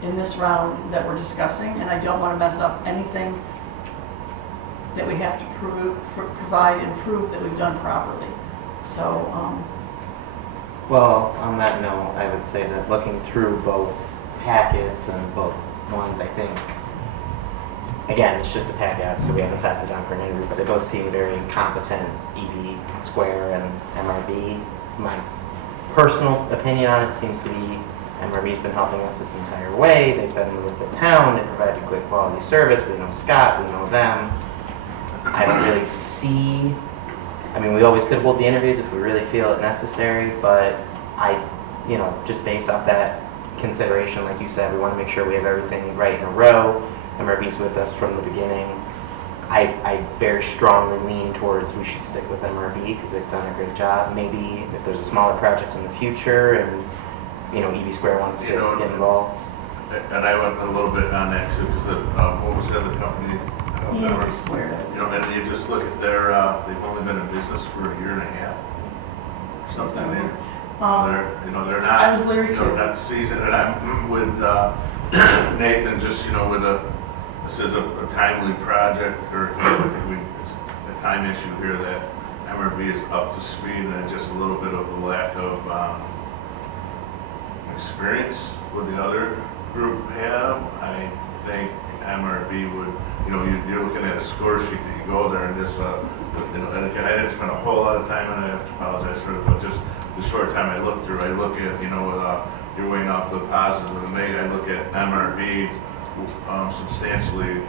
in this round that we're discussing, and I don't want to mess up anything that we have to provide and prove that we've done properly. So, Well, on that note, I would say that looking through both packets and both ones, I think, again, it's just a packet, so we haven't sat down for an interview, but they both seem very competent, EB Square and MRB. My personal opinion on it seems to be MRB's been helping us this entire way. They've been with the town, they provided good quality service. We know Scott, we know them. I don't really see, we always could hold the interviews if we really feel it necessary, but just based off that consideration, like you said, we want to make sure we have everything right in a row. MRB's with us from the beginning. I very strongly lean towards we should stick with MRB because they've done a great job. Maybe if there's a smaller project in the future and EB Square wants to get involved. And I went a little bit on that too, because what was the other company? EB Square. And you just look at their, they've only been in business for a year and a half, something there. They're not. I was Larry too. Not seasoned, and I'm with Nathan. Just this is a timely project, or I think it's a time issue here that MRB is up to speed, and then just a little bit of the lack of experience with the other group have. I think MRB would. You're looking at a score sheet that you go there and just, and again, I didn't spend a whole lot of time, and I have to apologize for it, but just the short time I looked through, I look at, you're weighing off the positives and the negative. I look at MRB substantially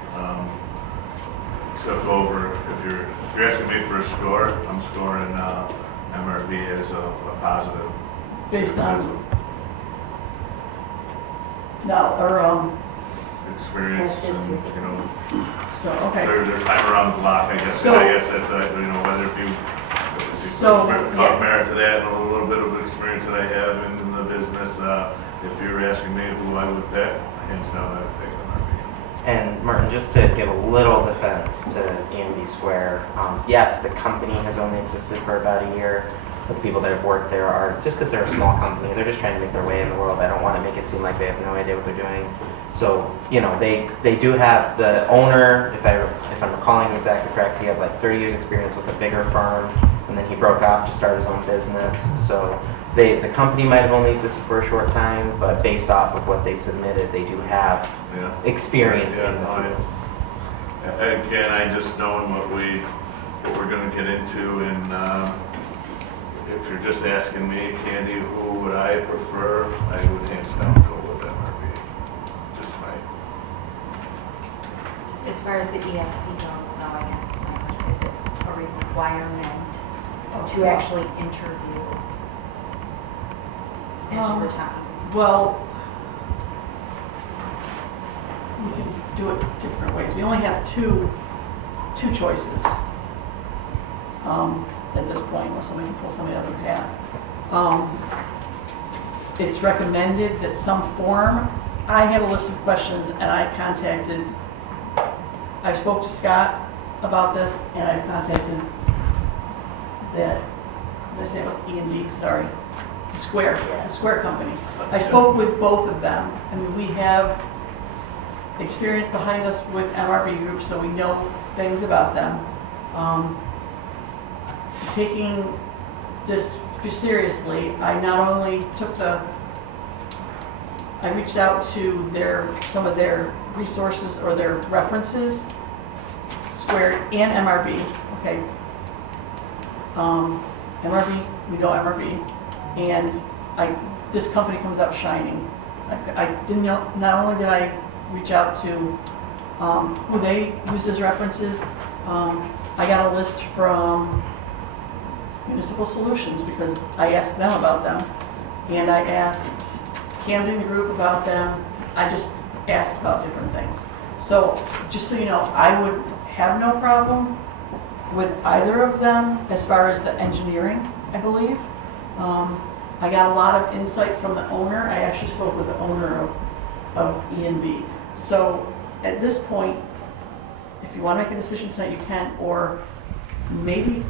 took over. If you're asking me for a score, I'm scoring MRB as a positive. Based on, no, or experience and, you know, So, okay. their time around the block, I guess. So- I guess that's, you know, whether if you So, talk yeah. merit to that and a little bit of experience that I have in the business, if you're asking me who I would pick, hands down, I would pick MRB. And Martin, just to give a little defense to EMB Square, yes, the company has only existed for about a year, but the people that have worked there are, just because they're a small company, they're just trying to make their way in the world. I don't want to make it seem like they have no idea what they're doing. So, you know, they do have the owner, if I'm recalling exactly correct, he had like 30 years experience with a bigger firm, and then he broke off to start his own business. So the company might have only existed for a short time, but based off of what they submitted, they do have Yeah. experience in the Yeah, field. Again, I just knowing what we're gonna get into, and if you're just asking me, Candy, who would I prefer, I would hands down go with MRB. Just my, As far as the EFC goes, though, I guess, is it a requirement to actually interview? As you were talking. Well, we can do it different ways. We only have two choices at this point, unless somebody can pull somebody other path. It's recommended that some form, I had a list of questions and I spoke to Scott about this and I contacted that, what did I say it was E&D, sorry, the Square company. I spoke with both of them. I mean, we have experience behind us with MRB groups, so we know things about them. Taking this seriously, I not only I reached out to some of their resources or their references, Square and MRB, okay. MRB, we know MRB, and this company comes out shining. I didn't know, not only did I reach out to who they used as references, I got a list from Municipal Solutions because I asked them about them, and I asked Camden Group about them. I just asked about different things. So just so you know, I would have no problem with either of them as far as the engineering, I believe. I got a lot of insight from the owner. I actually spoke with the owner of E&B. So at this point, if you want to make a decision tonight, you can, or maybe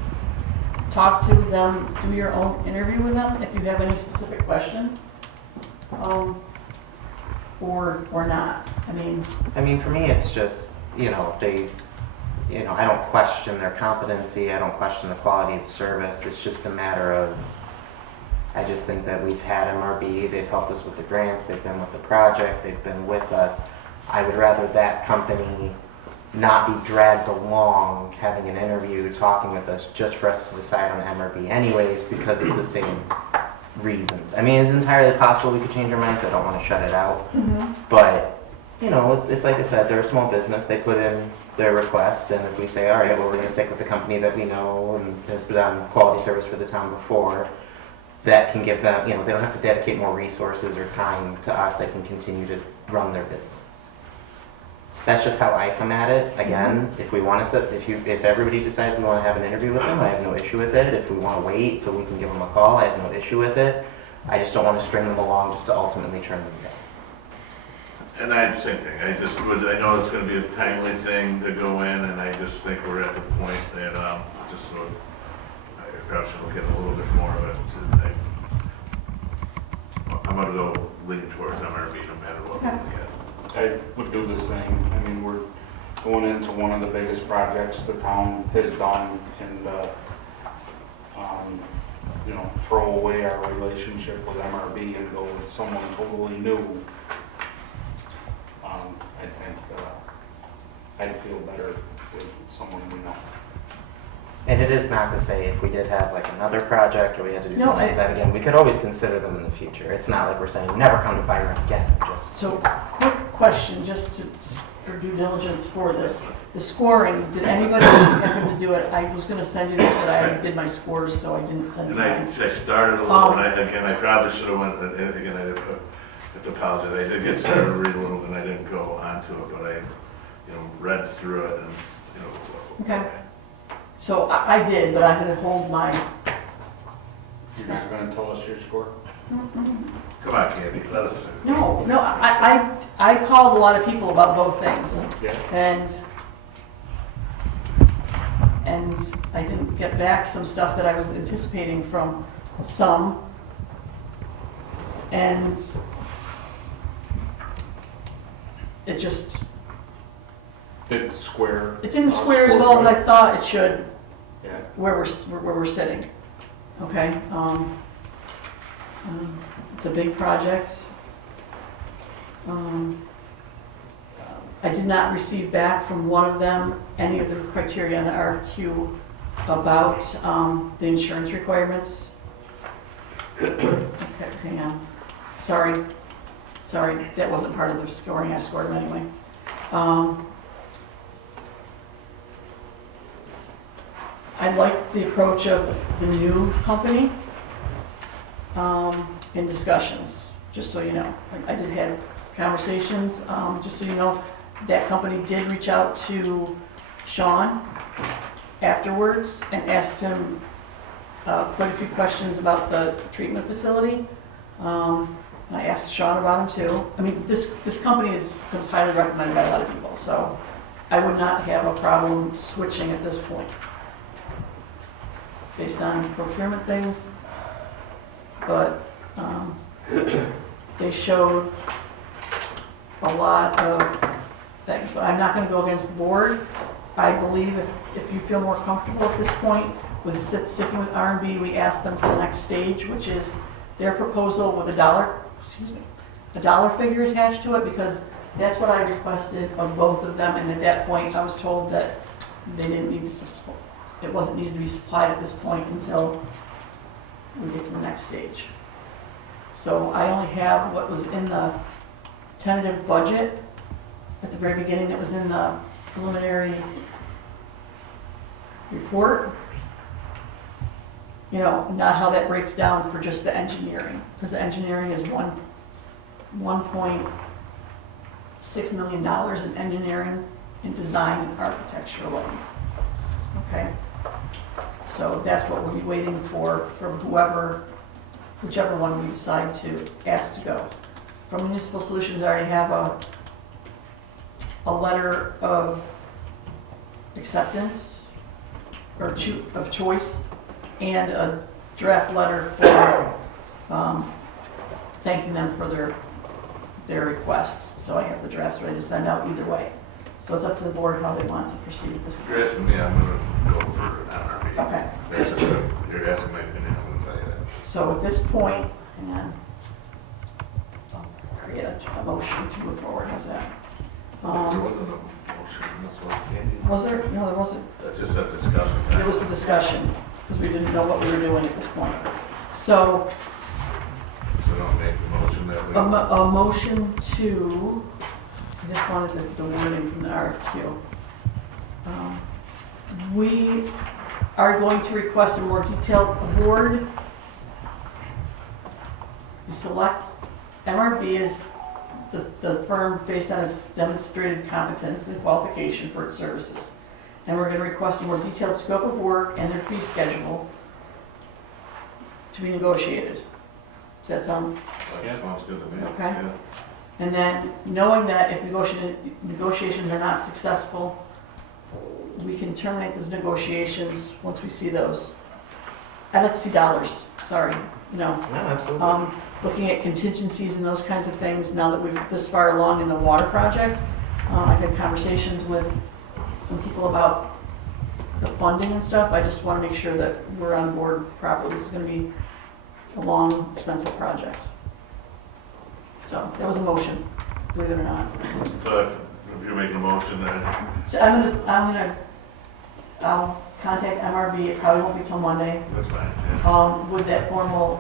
talk to them, do your own interview with them if you have any specific questions, or not. I mean, for me, it's just, you know, I don't question their competency, I don't question the quality of service, it's just a matter of, I just think that we've had MRB, they've helped us with the grants, they've been with the project, they've been with us. I would rather that company not be dragged along having an interview, talking with us, just for us to decide on MRB anyways, because of the same reasons. I mean, it's entirely possible we could change our minds, I don't want to shut it out. But, you know, it's like I said, they're a small business, they put in their request, and if we say, all right, well, we're going to stick with the company that we know and has been on quality service for the town before, that can give them, you know, they don't have to dedicate more resources or time to us, they can continue to run their business. That's just how I come at it. Again, if we want to if everybody decides we want to have an interview with them, I have no issue with it. If we want to wait so we can give them a call, I have no issue with it. I just don't want to string them along just to ultimately turn them down. and I, same thing, I know it's gonna be a timely thing to go in, and I just think we're at the point that, I perhaps we'll get a little bit more of it. I'm gonna go lean towards MRB no matter what we get. I would do the same. I mean, we're going into one of the biggest projects the town has done, and, you know, throw away our relationship with MRB and go with someone totally new. I think I'd feel better with someone we know. And it is not to say if we did have like another project or we had to do No, something like that again, we could always consider them in the future. It's not like we're saying never come to Byron again. Just So, quick question, just for due diligence for this. The scoring, did anybody happen to do it? I was gonna send you this, but I already did my scores, so I didn't send you And mine. I started a little, and I probably should have went, again, have to apologize, I did get started to read a little and I didn't go onto it, but I, read through it and, Okay. So I did, but I'm gonna hold my, You're just gonna tell us your score? come on, Candy, let us. no, I called a lot of people about both things. Yeah. And I didn't get back some stuff that I was anticipating from some. And it just, Did square? it didn't square as well as I thought it should Yeah. where we're sitting. Okay? It's a big project. I did not receive back from one of them any of the criteria on the RFQ about the insurance requirements. Okay, hang on. Sorry, that wasn't part of the scoring. I scored them anyway. I liked the approach of the new company in discussions, just so you know. I did have conversations, just so you know. That company did reach out to Sean afterwards and asked him quite a few questions about the treatment facility. And I asked Sean about him too. I mean, this company was highly recommended by a lot of people, so I would not have a problem switching at this point based on procurement things. But they showed a lot of things, but I'm not going to go against the board. I believe if you feel more comfortable at this point with sticking with R&B, we asked them for the next stage, which is their proposal with a dollar figure attached to it, because that's what I requested of both of them, and at that point I was told that they didn't need to support, it wasn't needed to be supplied at this point until we get to the next stage. So I only have what was in the tentative budget at the very beginning that was in the preliminary report. Not how that breaks down for just the engineering, because the engineering is $1.6 million in engineering and design and architecture alone. Okay? So that's what we'll be waiting for from whichever one we decide to ask to go. From Municipal Solutions, I already have a letter of acceptance or of choice and a draft letter for thanking them for their request. So I have the drafts ready to send out either way. So it's up to the board how they want to proceed with this. If you're asking me, I'm gonna go for NRB. Okay. That's just, you're asking my opinion, I'm gonna tell you that. So at this point, hang on, I'll create a motion to move forward. How's that? There wasn't a motion, this was Candy. Was there? No, there wasn't. Just a discussion time. There was a discussion, because we didn't know what we were doing at this point. So, So don't make the motion that we. a motion to, I just wanted the wording from the RFQ. We are going to request a more detailed award. We select MRB as the firm based on its demonstrated competence and qualification for its services. And we're going to request a more detailed scope of work and their fee schedule to be negotiated. Does that sound? That sounds good to me. Okay. Yeah. And then, knowing that if negotiations are not successful, we can terminate those negotiations once we see those. I'd like to see dollars, sorry, No, absolutely. Looking at contingencies and those kinds of things, now that we're this far along in the water project. I've had conversations with some people about the funding and stuff. I just want to make sure that we're on board properly. This is going to be a long, expensive project. So that was a motion, believe it or not. So if you're making a motion, then So I'll contact MRB. It probably won't be till Monday. that's fine. Yeah. With that formal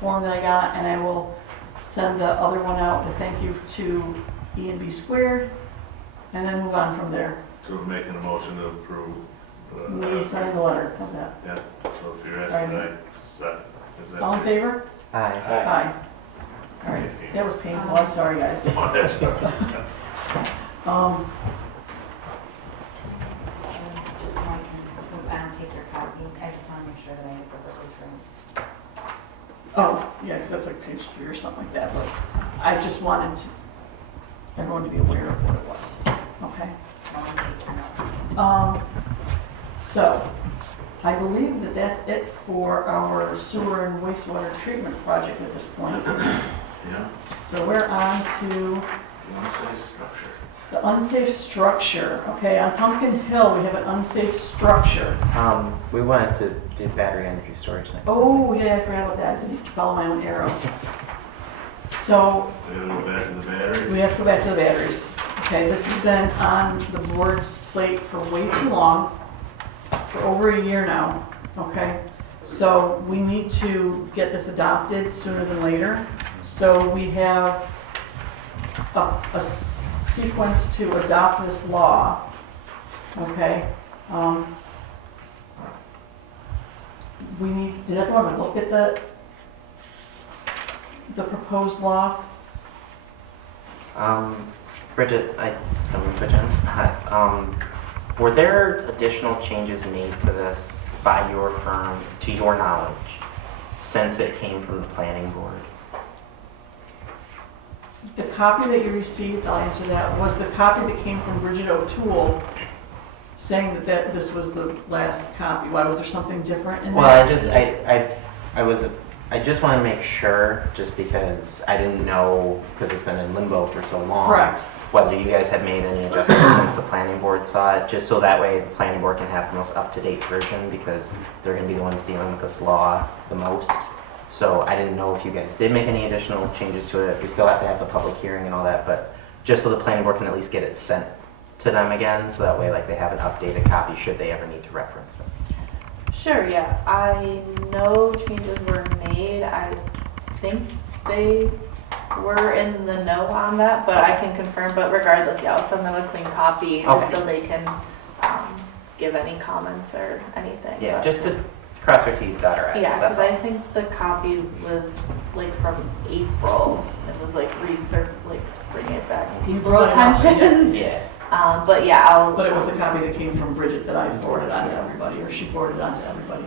form that I got, and I will send the other one out, a thank you to E&B Squared, and then move on from there. So we're making a motion to approve. Me signing the letter, how's that? Yeah, so if you're Sorry. asking, is that? All in favor? Aye. Aye. All right, that was painful, I'm sorry, guys. Oh, that's good. Just so I can, so I don't take your copy, I just want to make sure that I get the verbally correct. Oh, yeah, because that's like page 3 or something like that, but I just wanted everyone to be aware of what it was, okay? I want to take your notes. So, I believe that that's it for our sewer and wastewater treatment project at this point. Yeah, So we're on to unsafe structure. the unsafe structure. Okay, on Pumpkin Hill, we have an unsafe structure. We wanted to do battery energy storage next. Oh, yeah, I forgot about that. I didn't follow my own arrow. So, We gotta go back to the battery. we have to go back to the batteries. Okay, this has been on the board's plate for way too long, for over a year now, okay? So we need to get this adopted sooner than later. So we have a sequence to adopt this law, okay? We need, did everyone look at the proposed law? Bridget, I'm gonna put you on the spot. Were there additional changes made to this by your firm, to your knowledge, since it came from the planning board? The copy that you received, I'll answer that, was the copy that came from Bridget O'Toole saying that this was the last copy. Why, was there something different in there? Well, I just want to make sure, just because I didn't know, because it's been in limbo for so long. Correct. Whether you guys had made any adjustments since the planning board saw it, just so that way the planning board can have the most up-to-date version, because they're going to be the ones dealing with this law the most. So I didn't know if you guys did make any additional changes to it. We still have to have the public hearing and all that, but just so the planning board can at least get it sent to them again, so that way like they have an updated copy should they ever need to reference it. Sure, yeah. I know changes were made. I think they were in the know on that, but I can confirm. But regardless, yeah, I'll send them a clean copy just so they can give any comments or anything. Yeah, But, just to cross our T's, dot our I's. yeah, that's because I all. think the copy was like from April. It was like like bringing it back to You people's brought it up, attention. Yeah. But yeah, I'll. But it was the copy that came from Bridget that I forwarded on to everybody, or she forwarded on to everybody.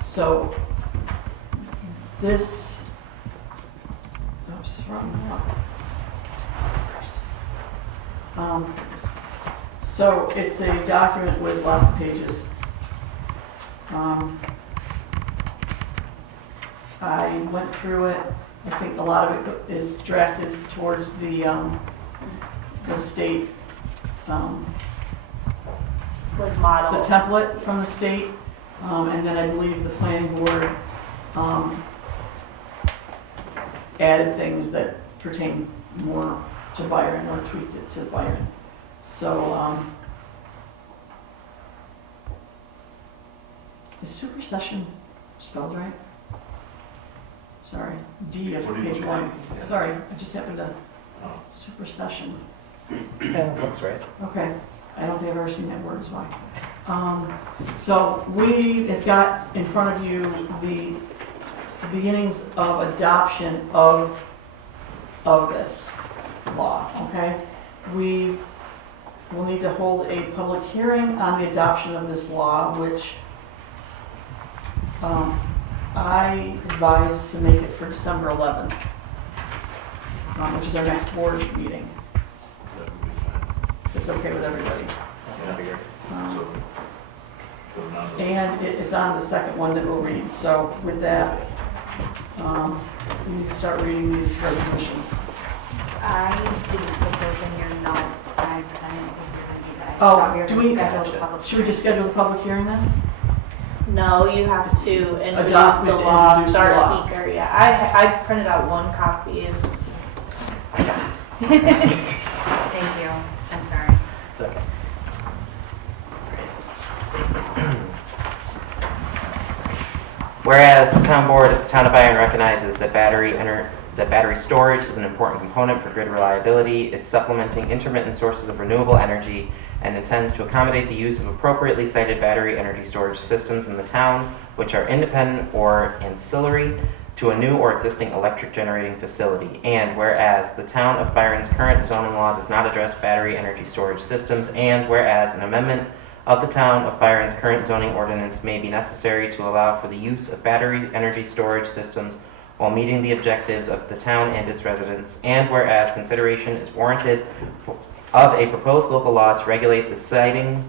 So this, oops, wrong one. So it's a document with lots of pages. I went through it. I think a lot of it is drafted towards the state, like model. the template from the state, and then I believe the planning board added things that pertain more to Byron, or tweaked it to Byron. So, is supersession spelled right? Sorry, D of What are you page looking 1. at? Yeah. Sorry, I just happened to, Oh. supersession. Yeah, looks right. Okay, I don't think I've ever seen that word, is why. So we have got in front of you the beginnings of adoption of this law, okay? We will need to hold a public hearing on the adoption of this law, which I advise to make it for December 11th, which is our next board meeting, That would be fine. if it's okay with everybody. That'd be great. So, go down to- And it is on the second one that we'll read. So with that, we need to start reading these resolutions. I didn't put those in your notes, guys, because I didn't think we were going to do that. I just Oh, thought we were do gonna we- schedule the public Should we just schedule the public hearing then? No, you have to introduce Adopt the it to law, introduce the start law. seeker. Yeah, I printed out one copy. And Thank you, I'm sorry. It's okay. Whereas the town board of the town of Byron recognizes that battery storage is an important component for grid reliability, is supplementing intermittent sources of renewable energy, and intends to accommodate the use of appropriately sited battery energy storage systems in the town, which are independent or ancillary to a new or existing electric generating facility. And whereas the town of Byron's current zoning law does not address battery energy storage systems, and whereas an amendment of the town of Byron's current zoning ordinance may be necessary to allow for the use of battery energy storage systems while meeting the objectives of the town and its residents, and whereas consideration is warranted of a proposed local law to regulate the siting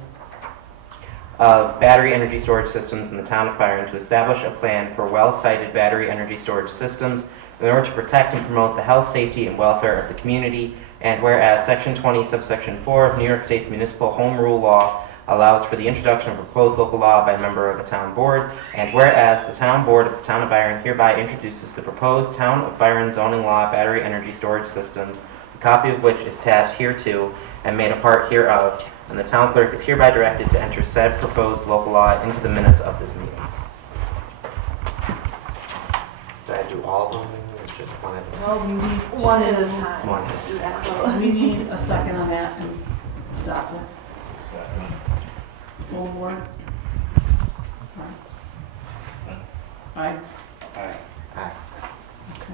of battery energy storage systems in the town of Byron, to establish a plan for well-sited battery energy storage systems in order to protect and promote the health, safety, and welfare of the community, and whereas Section 20, subsection 4 of New York State's Municipal Home Rule Law allows for the introduction of a proposed local law by a member of a town board, and whereas the town board of the town of Byron hereby introduces the proposed town of Byron zoning law battery energy storage systems, a copy of which is attached hereto and made a part hereof, and the town clerk is hereby directed to enter said proposed local law into the minutes of this meeting. Did I do all of them, or just one of them? Well, we need One at a time. One at a Yeah. We need a second on that and adopt it. Full board? Aye. Aye. Aye. Okay.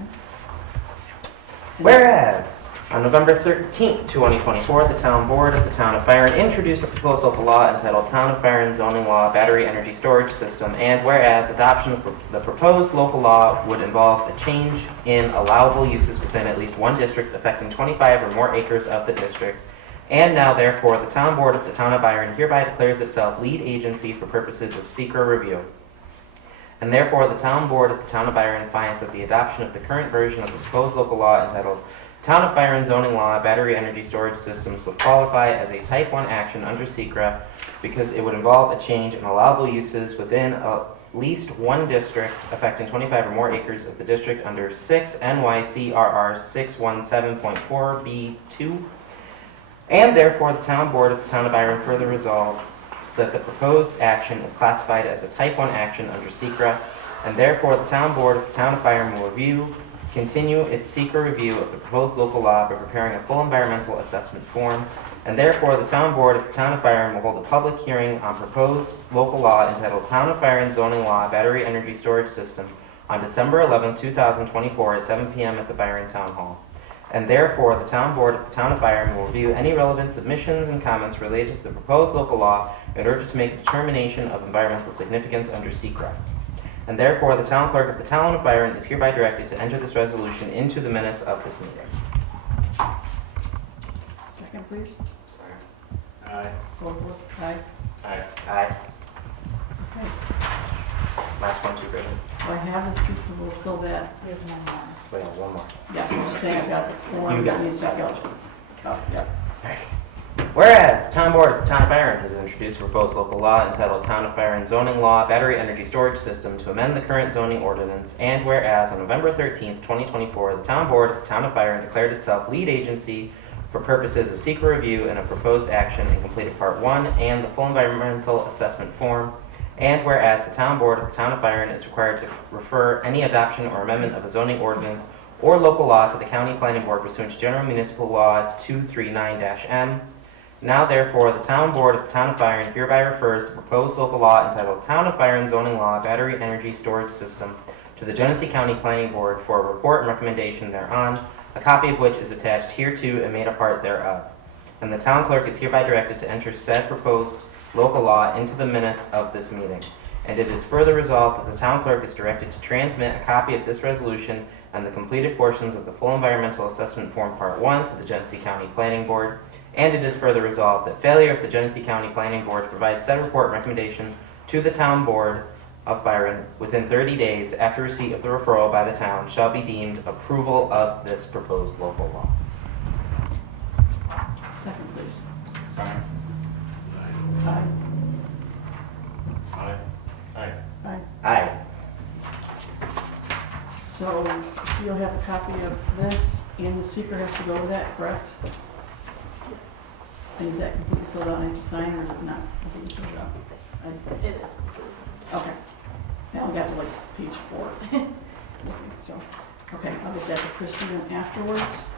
Whereas, on November 13th, 2024, the town board of the town of Byron introduced a proposed local law entitled Town of Byron Zoning Law Battery Energy Storage System, and whereas adoption of the proposed local law would involve a change in allowable uses within at least one district affecting 25 or more acres of the district, and now therefore the town board of the town of Byron hereby declares itself lead agency for purposes of SEQR review. And therefore the town board of the town of Byron finds that the adoption of the current version of the proposed local law entitled Town of Byron Zoning Law Battery Energy Storage Systems would qualify as a Type 1 action under SEQR because it would involve a change in allowable uses within at least one district affecting 25 or more acres of the district under 6 NYCRR 617.4B2. And therefore the town board of the town of Byron further resolves that the proposed action is classified as a Type 1 action under SEQR, and therefore the town board of the town of Byron will continue its SEQR review of the proposed local law by preparing a full environmental assessment form, and therefore the town board of the town of Byron will hold a public hearing on proposed local law entitled Town of Byron Zoning Law Battery Energy Storage System on December 11, 2024 at 7 p.m. at the Byron Town Hall. And therefore the town board of the town of Byron will review any relevant submissions and comments related to the proposed local law in order to make a determination of environmental significance under SEQR. And therefore, the town clerk of the town of Byron is hereby directed to enter this resolution into the minutes of this meeting. Second, please. Aye. Full board? Aye. Aye. Aye. Okay. Last one, too, Greg. So I have a secret, we'll fill that. We have one more. Wait, one more. Yes, I'm just saying I've got the form You got that needs to be it. filled. Oh, yep. Whereas, the town board of the town of Byron has introduced a proposed local law entitled Town of Byron Zoning Law Battery Energy Storage System to amend the current zoning ordinance, and whereas on November 13th, 2024, the town board of the town of Byron declared itself lead agency for purposes of SEQR review and a proposed action and completed Part 1 and the full environmental assessment form, and whereas the town board of the town of Byron is required to refer any adoption or amendment of a zoning ordinance or local law to the county planning board pursuant to General Municipal Law 239-M. Now therefore, the town board of the town of Byron hereby refers the proposed local law entitled Town of Byron Zoning Law Battery Energy Storage System to the Genesee County Planning Board for a report and recommendation thereon, a copy of which is attached hereto and made a part thereof. And the town clerk is hereby directed to enter said proposed local law into the minutes of this meeting. And it is further resolved that the town clerk is directed to transmit a copy of this resolution and the completed portions of the full environmental assessment form Part 1 to the Genesee County Planning Board. And it is further resolved that failure of the Genesee County Planning Board to provide said report and recommendation to the town board of Byron within 30 days after receipt of the referral by the town shall be deemed approval of this proposed local law. Second, please. Second. Aye. Aye. Aye. Aye. Aye. So you'll have a copy of this, and the seeker has to go with that, correct? And is that completely filled out and I have to sign, or is it not completely filled out? It is. Okay. Now we got to like page 4. Okay, so, okay, I'll get that to Christie then afterwards.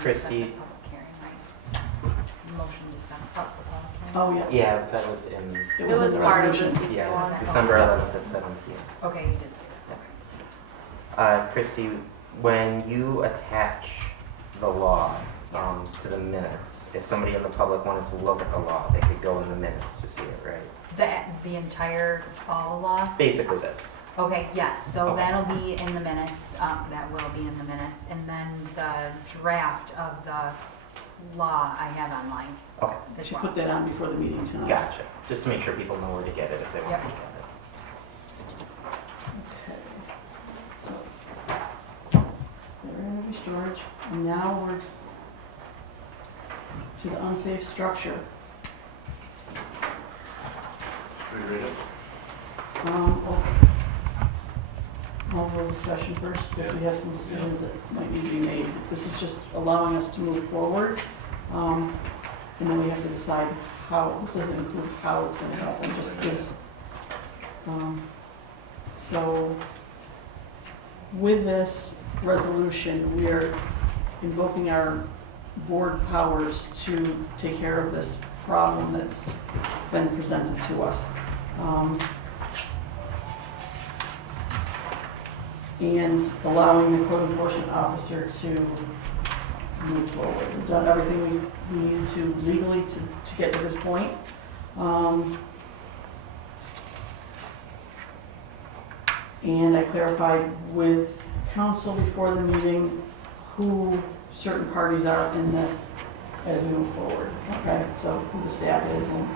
Christie, Public hearing, right? Motion to set up the public hearing. Oh, yeah. Yeah, that was in, It It was in was the part of the resolution. SEQR yeah, one. December 11th at 7 p.m. Okay, you did say Christy, when you attach the law to the minutes, if somebody in the public wanted to look at the law, they could go in the minutes to see it, right? that. The entire, all the law? Basically this. Okay, yes, so Okay. that'll be in the minutes, that will be in the minutes, and then the draft of the law I have online Okay, as She well. put that on before the meeting tonight. gotcha. Just to make sure people know where to get it if they want Yep. to look at Okay. So, they're energy storage, and now we're to the unsafe structure. Overall discussion first, because we have some decisions that might need to be made. This is just allowing us to move forward, and then we have to decide how, this doesn't include how it's gonna happen, just gives, so, with this resolution, we are invoking our board powers to take care of this problem that's been presented to us. And allowing the code enforcement officer to move forward. We've done everything we needed to legally to get to this point. And I clarified with council before the meeting who certain parties are in this as we move forward, okay? So who the staff is and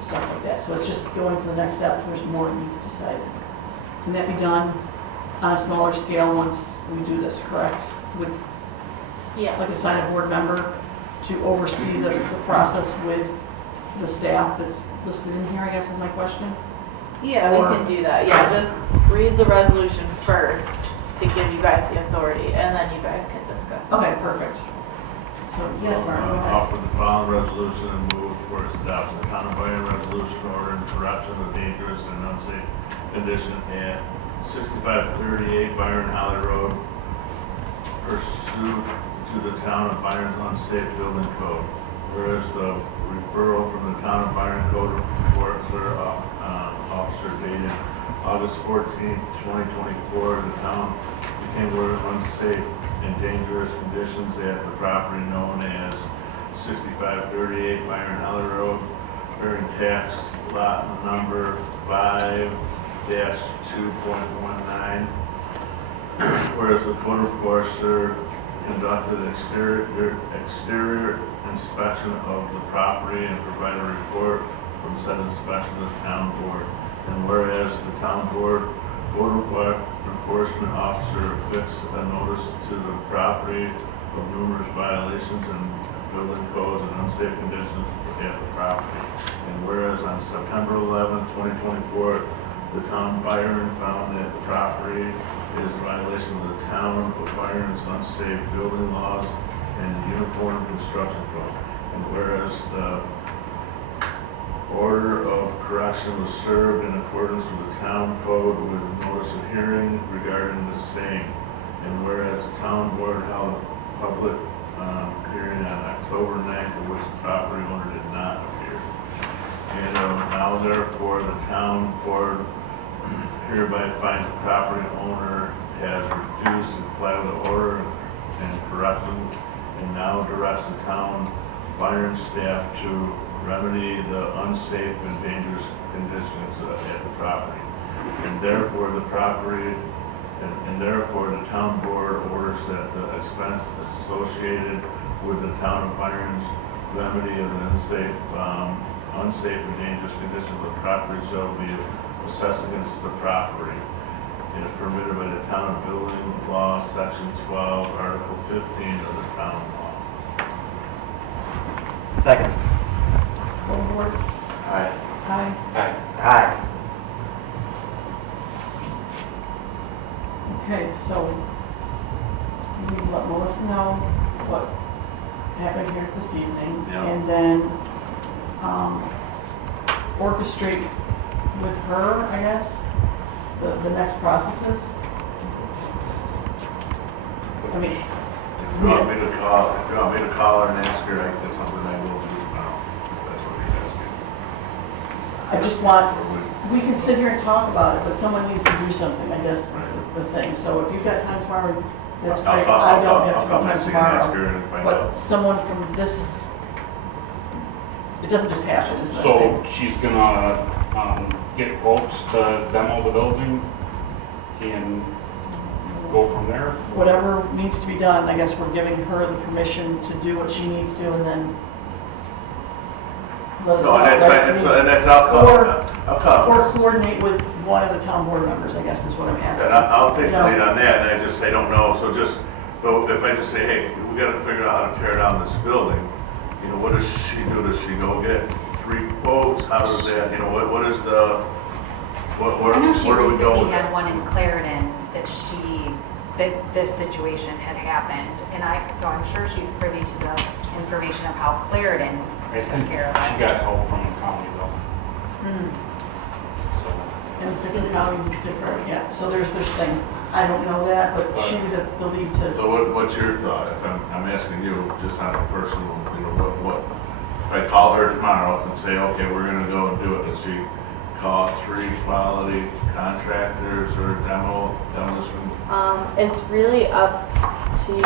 stuff like that. So it's just going to the next step, there's more to be decided. Can that be done on a smaller scale once we do this, correct? With, Yeah. like, assign a board member to oversee the process with the staff that's listed in here, I guess is my question? Yeah, we can do that. Yeah, just read the resolution first to give you guys the authority, and then you guys can discuss it. Okay, perfect. So, yes, Martin, go ahead. Offer the following resolution and move for its adoption. The town of Byron resolution ordering corruption of dangerous and unsafe condition at 6538 Byron Holly Road pursuant to the town of Byron's unsafe building code. Whereas the referral from the town of Byron code enforcer officer dated August 14th, 2024, the town became aware of unsafe and dangerous conditions at the property known as 6538 Byron Holly Road, bearing tax lot number 5-2.19. Whereas the code enforcer conducted exterior inspection of the property and provided a report from said inspection to the town board. And whereas the town board code enforcement officer affixed a notice to the property of numerous violations and building codes and unsafe conditions at the property. And whereas on September 11, 2024, the town of Byron found that the property is a violation of the town of Byron's unsafe building laws and the uniform construction code. And whereas the order of correction was served in accordance with the town code with notice of hearing regarding the same. And whereas the town board held a public hearing on October 9th, of which the property owner did not appear. And now therefore the town board hereby finds the property owner has refused to comply with the order and correction, and now directs the town Byron staff to remedy the unsafe and dangerous conditions at the property. And therefore the property, and therefore the town board orders that the expense associated with the town of Byron's remedy of the unsafe and dangerous conditions of the property shall be assessed against the property. It is permitted by the town building law, section 12, article 15 of the town law. Second. Full board? Aye. Aye. Aye. Okay, so we need to let Melissa know what happened here this evening. Yeah. And then orchestrate with her, I guess, the next processes. I mean, If you want me to call her and ask her, that's something I will do now. That's what I just want, we can sit here and talk about it, but someone needs to do something, I guess, is the thing. So if you've got time tomorrow, that's great. I don't have to go time tomorrow. But someone from this, it doesn't just happen, is what I'm saying. So she's gonna get quotes to demo the building and go from there? Whatever needs to be done, I guess we're giving her the permission to do what she needs to and then let us know. No, and that's right? fine, and that's, I'll come. Or coordinate with one of the town board members, I guess is what I'm asking. And I'll take You the know? lead on that, and I don't know, so just, so if I just say, hey, we gotta figure out how to tear down this building, you know, what does she do? Does she go get 3 quotes? How does that, you know, what is the, where I know she do we go recently with had that? one in Clarendon that this situation had happened. And so I'm sure she's privy to the information of how Clarendon I took think care of she it. got help from the county though. Hmm. So, And it's different counties, it's different, yeah, so there's things, I don't know that, but she be the lead to, So what's your thought? If I'm asking you, just on a personal, you know, what, if I call her tomorrow and say, okay, we're gonna go and do it, does she call 3 quality contractors or demolition? It's really up to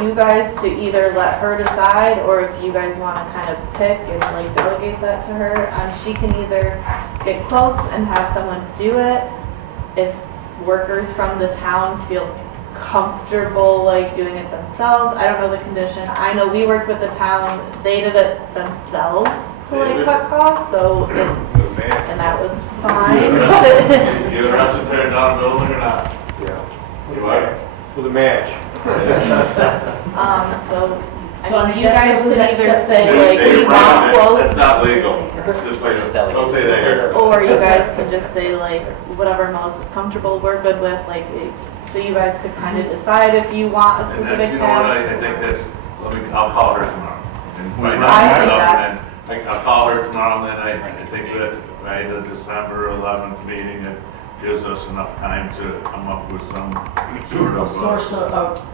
you guys to either let her decide, or if you guys want to kind of pick and like delegate that to her. She can either get quotes and have someone do it if workers from the town feel comfortable like doing it themselves. I don't know the condition. I know we worked with the town, they did it themselves to like cut costs, so and that was fine. You interested in tearing down a building or not? Yeah. You are? With a match. So So, I mean, you guys could that's- either that's- say like, we want That's quotes, not legal. It's like, Just delegate. don't say that here. or you guys could just say like, whatever Melissa's is comfortable, we're good with, like, so you guys could kind of decide if you want a And that's, specific you know what, tab. I think that's, I'll call her tomorrow and find I out think stuff, that's- and then I'll call her tomorrow, and then I think that by the December 11th meeting, it gives us enough time to come up with some sort a of source of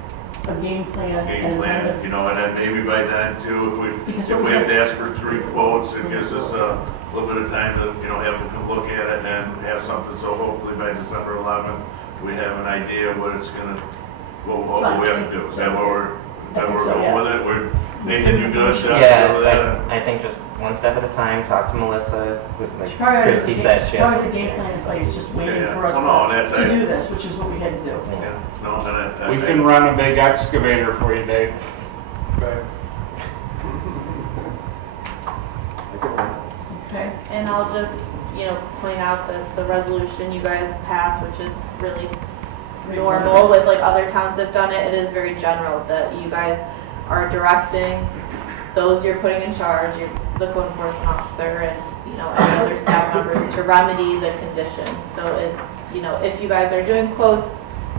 a game plan. game and plan, kind of- you know, and then maybe by then too, Because if what we we have to have- ask for 3 quotes, it gives us a little bit of time to, you know, have them come look at it and have something, so hopefully by December 11th, we have an idea what it's gonna, what we have to do. Is that what we're going with it? Nathan, you good? Jeff, you over that? Yeah, I think just one step at a time, talk to Melissa, like She probably has Christy a said, she has probably has a game plan in experience. place, just waiting Yeah. for us Well, no, that's to do this, which is what we had to do. Yeah, no, and we can run a big excavator for you, Dave. Okay? And I'll just, point out that the resolution you guys passed, which is really normal with like other towns have done it, it is very general, that you guys are directing those you're putting in charge, the code enforcement officer and, any other staff members to remedy the conditions. So if you guys are doing quotes,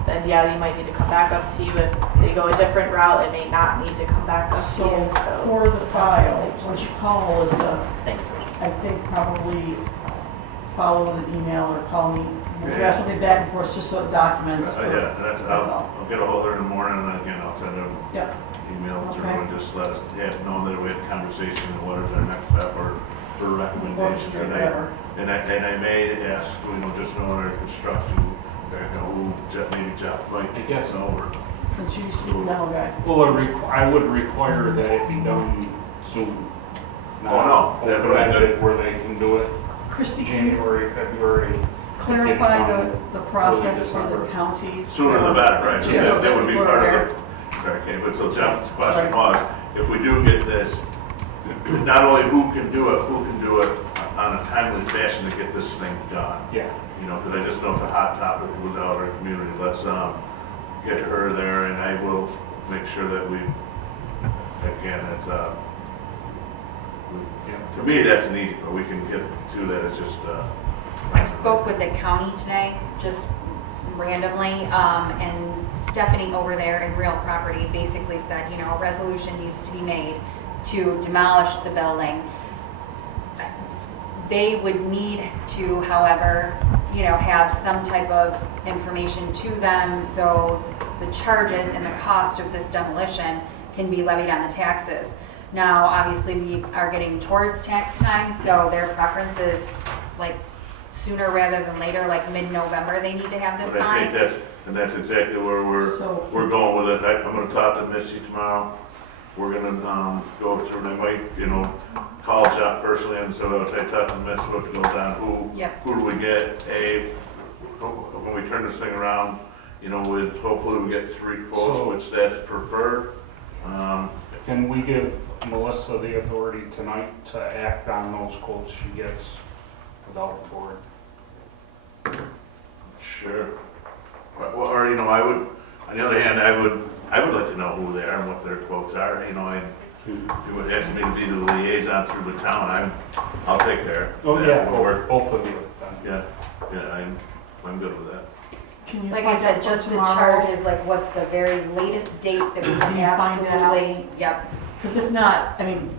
then yeah, you might need to come back up to you. If they go a different route, it may not need to come back up to So you, so. for the file, once you call Melissa, Thank you. I think probably follow with an email or call me. We'll draft something back and forth just so it documents. for- Yeah, That's I'll all. get a hold of her in the morning, and again, I'll send her Yep. email through Okay. and just let us know that we had a conversation and what is our next step or recommendation Or today. whatever. And I may ask, just knowing our construction background, maybe Jeff, like, I guess. over. Since you used to be the demo guy. Well, I would require that it be done soon. Oh, no. Open-ended where they can do it Christie, can you January, February. clarify the process for the December. county? Sooner the better, right? Just Yeah, so that would be people are part aware. of it. Okay, but so Jeff's question Sorry. was, if we do get this, not only who can do it on a timely fashion to get this thing done. Yeah. Because I just know it's a hot topic without our community. Let's get her there, and I will make sure that again, it's, to me, that's an easy, but we can get to that, it's just, I spoke with the county today, just randomly, and Stephanie over there in real property basically said, a resolution needs to be made to demolish the building. They would need to, however, have some type of information to them so the charges and the cost of this demolition can be levied on the taxes. Now, obviously, we are getting towards tax time, so their preference is like sooner rather than later, like mid-November, they need to have this But I think by. that's exactly where So- we're going with it. I'm gonna talk to Missy tomorrow. We're gonna, go through, and I might, call Jeff personally, and so if I talk to Missy, what goes on, Yep. who do we get? When we turn this thing around, with, hopefully we get 3 quotes, So- which that's preferred. Can we give Melissa the authority tonight to act on those quotes she gets without the board? Sure. Or, I would, on the other hand, I would like to know who they are and what their quotes are, it would ask me to be the liaison through the town, I'll take care. Oh, of yeah, that. We'll work. both of you then. Yeah, I'm good with that. Can you Like I find said, out just the tomorrow? charge is like, what's the very latest date that we Can can you find that out? absolutely, yep. Because if not, I mean,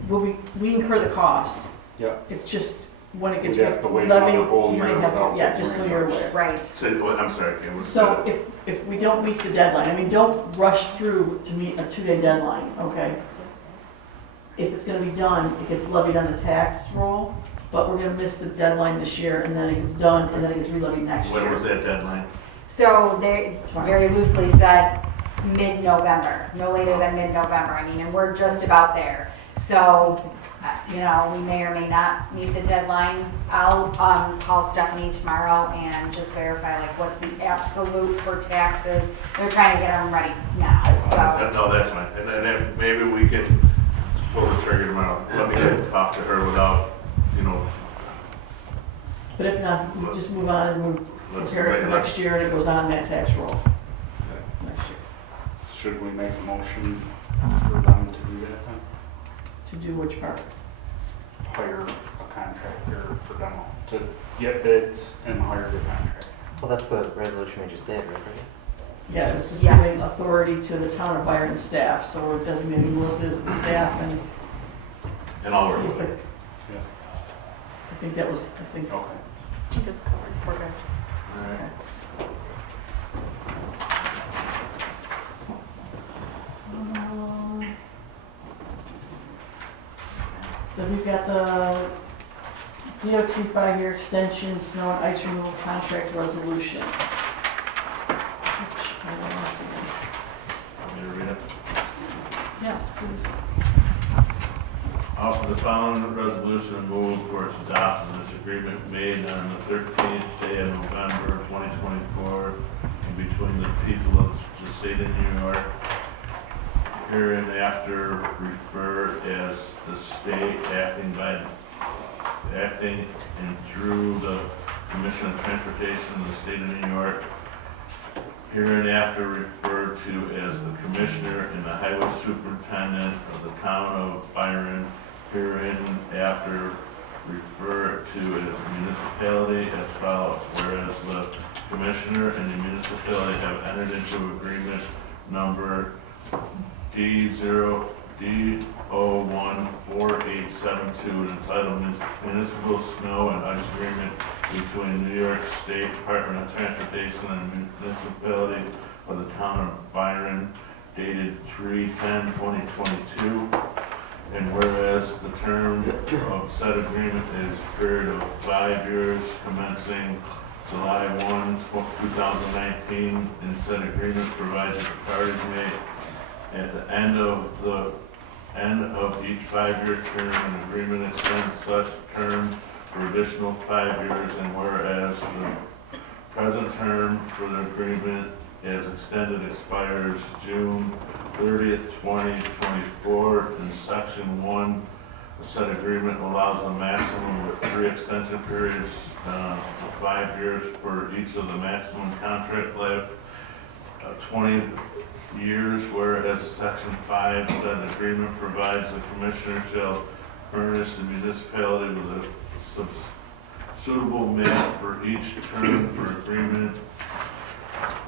we incur the cost. Yep. It's just when it gets We'd have to wait levied, another whole you year might have to, without yeah, getting just so you're reimbursed. aware. Right. I'm sorry, Kim. what's So that? if we don't meet the deadline, I mean, don't rush through to meet a 2-day deadline, okay? If it's gonna be done, it gets levied on the tax roll, but we're gonna miss the deadline this year, and then it gets done, and then it gets re-levied next year. When was that deadline? So they very loosely said mid-November, no later than mid-November, and we're just about there. So, we may or may not meet the deadline. I'll call Stephanie tomorrow and just verify like what's the absolute for taxes. They're trying to get them ready now, so. No, that's fine. And then maybe we can pull the trigger tomorrow. Let me talk to her without, But if not, we just move on and we'll let's prepare it for wait, next year, and it goes on that tax roll next year. Should we make a motion for them to do that then? To do which part? Hire a contractor for demo, to get bids and hire the contractor. Well, that's the resolution we just did, right? Yeah, it's just Yes. giving authority to the town of Byron staff, so we're designating Melissa as the staff, and and I'll work he's with the, it. I think that was, Okay. I think it's covered. We're good. All right. Then we've got the DOT 5-year extension, snow and ice removal contract resolution. Which, I lost again. Want me to read it? Yes, please. Offer the following resolution and move for its adoption. This agreement made on the 13th day of November 2024 in between the people of the state of New York, hereinafter referred as the state acting and through the Commission of Transportation of the state of New York, hereinafter referred to as the Commissioner and the Highway Superintendent of the town of Byron, hereinafter referred to as municipality as follows. Whereas the Commissioner and the municipality have entered into agreement number D014872 entitled Municipal Snow and Ice Agreement between New York State Department of Transportation and Municipality of the Town of Byron dated 3/10/2022. And whereas the term of said agreement is a period of 5 years commencing July 1, 2019, and said agreement provides that the parties may at the end of each 5-year term, an agreement extends such term for additional 5 years, and whereas the present term for the agreement as extended expires June 30th, 2024, and Section 1, the said agreement allows a maximum of 3 extension periods of 5 years for each of the maximum contract life, 20 years, whereas Section 5 said agreement provides the Commissioner shall furnish the municipality with a suitable map for each term for agreement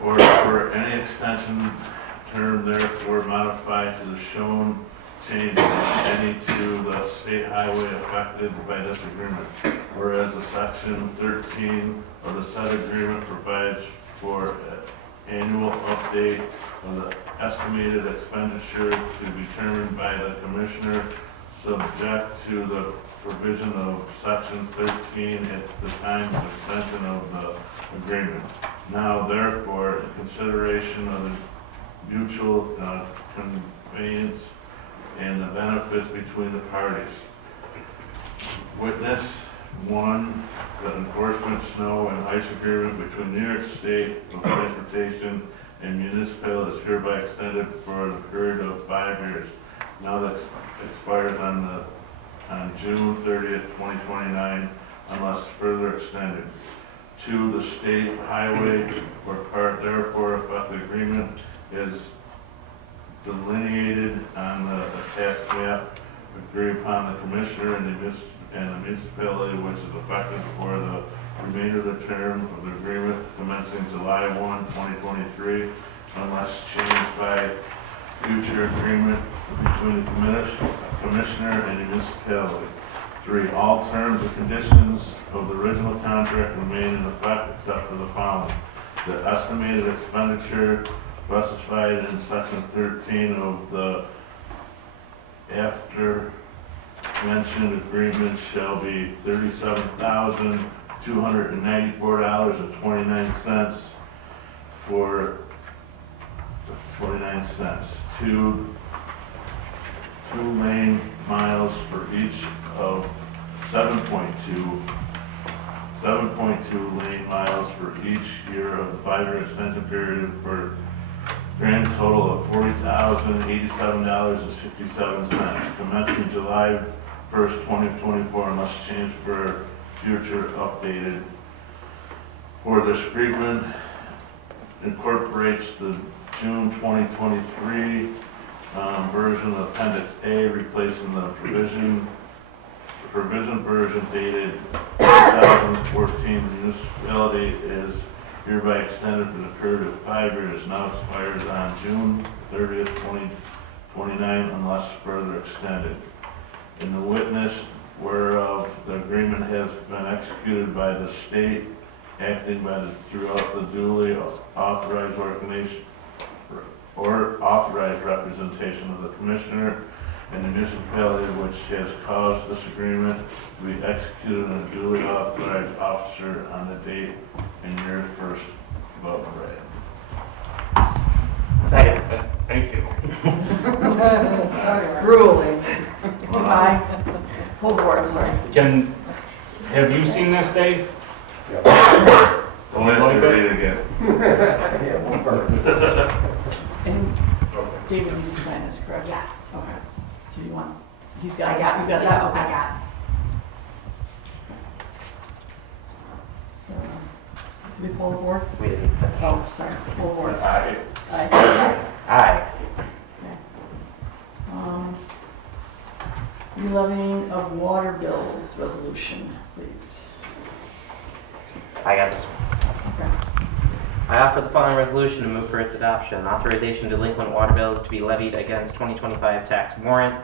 or for any extension term therefore modified to the shown changes any to the state highway affected by this agreement. Whereas the Section 13 of the said agreement provides for annual update of the estimated expenditure to be determined by the Commissioner subject to the provision of section 13 at the time of extension of the agreement. Now therefore, in consideration of the mutual conveyance and the benefits between the parties. Witness 1, the enforcement snow and ice agreement between New York State of Transportation and Municipal is hereby extended for a period of 5 years. Now that expires on June 30th, 2029, unless further extended. 2, the state highway or part therefore effective agreement is delineated on the attached map agreed upon the commissioner and the municipality, which is effective for the remainder of the term of the agreement commencing July 1, 2023, unless changed by future agreement between the commissioner and the municipality. 3, all terms and conditions of the original contract remain in effect except for the following. The estimated expenditure specified in section 13 of the after mentioned agreement shall be $37,294.29 for 29 cents. 2 lane miles for each of 7.2 lane miles for each year of the 5-year extension period for grand total of $40,087.67, commencing July 1st, 2024, unless changed for future updated. For this agreement incorporates the June 2023 version of Appendix A, replacing the provision version dated 2014. The municipality is hereby extended for the period of 5 years, now expires on June 30th, 2029, unless further extended. In the witness whereof the agreement has been executed by the state, acting throughout the duly authorized organization or authorized representation of the commissioner and the municipality which has caused this agreement to be executed in a duly authorized officer on the date and year first above read. Second. Thank you. Grueling. Aye. Whole board, I'm sorry. Have you seen this, Dave? Don't ask me to read it again. And David needs to sign this, correct? Yes. Okay. So you want, you got it, Yeah, okay. I got it. So, did we pull the board? We didn't finish. Oh, sorry, pull the board. Aye. Aye. Aye. Okay. Relevying of water bills resolution, please. I got this one. Okay. I offer the following resolution to move for its adoption. Authorization delinquent water bills to be levied against 2025 tax warrant.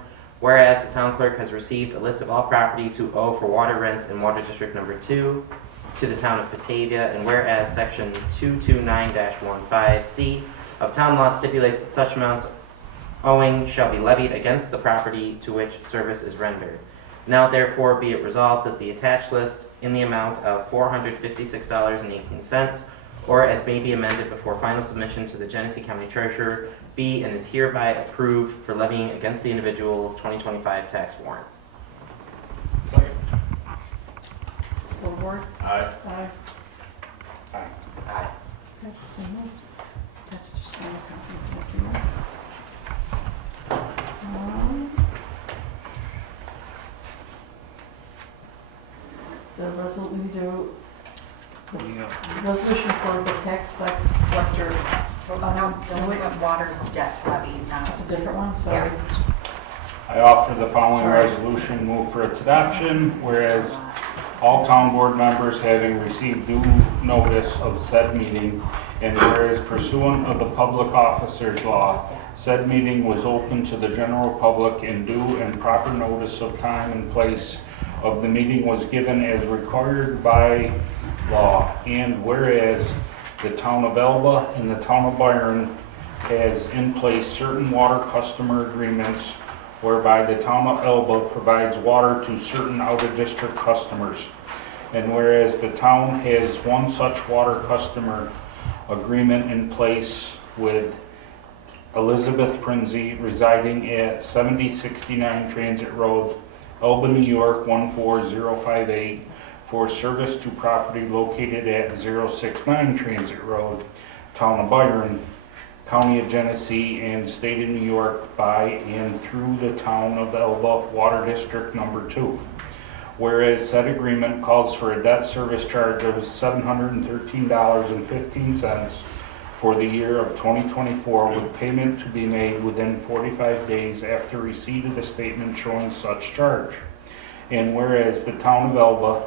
Whereas the town clerk has received a list of all properties who owe for water rents in Water District Number 2 to the town of Batavia, and whereas Section 229-15C of town law stipulates that such amounts owing shall be levied against the property to which service is rendered. Now therefore be it resolved that the attached list in the amount of $456.18, or as may be amended before final submission to the Genesee County Treasurer, be and is hereby approved for levying against the individual's 2025 tax warrant. Full board? Aye. Aye. Aye. Aye. Okay, so moved. That's just sign a copy of that here. The resolution for the tax collector. No, delinquent water debt levy, That's a not. different one, sorry. Yes. I offer the following Sorry. resolution, move for its adoption, whereas all town board members having received due notice of said meeting, and whereas pursuant of the public officers law, said meeting was open to the general public and due and proper notice of time and place of the meeting was given as required by law, and whereas the town of Elba and the town of Byron has in place certain water customer agreements whereby the town of Elba provides water to certain out-of-district customers. And whereas the town has one such water customer agreement in place with Elizabeth Prinzi residing at 7069 Transit Road, Elba, New York 14058, for service to property located at 069 Transit Road, Town of Byron, County of Genesee, and State of New York by and through the Town of Elba Water District Number 2. Whereas said agreement calls for a debt service charge of $713.15 for the year of 2024, with payment to be made within 45 days after receipt of the statement showing such charge. And whereas the Town of Elba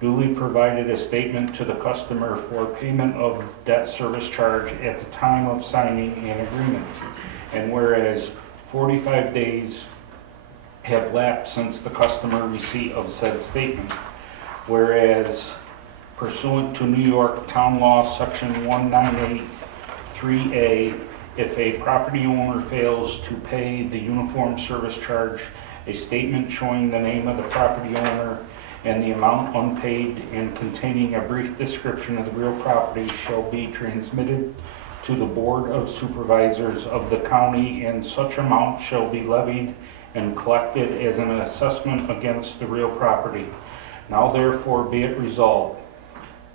duly provided a statement to the customer for payment of debt service charge at the time of signing an agreement. And whereas 45 days have lapsed since the customer receipt of said statement. Whereas pursuant to New York Town Law Section 1983A, if a property owner fails to pay the uniform service charge, a statement showing the name of the property owner and the amount unpaid and containing a brief description of the real property shall be transmitted to the Board of Supervisors of the county, and such amount shall be levied and collected as an assessment against the real property. Now therefore be it resolved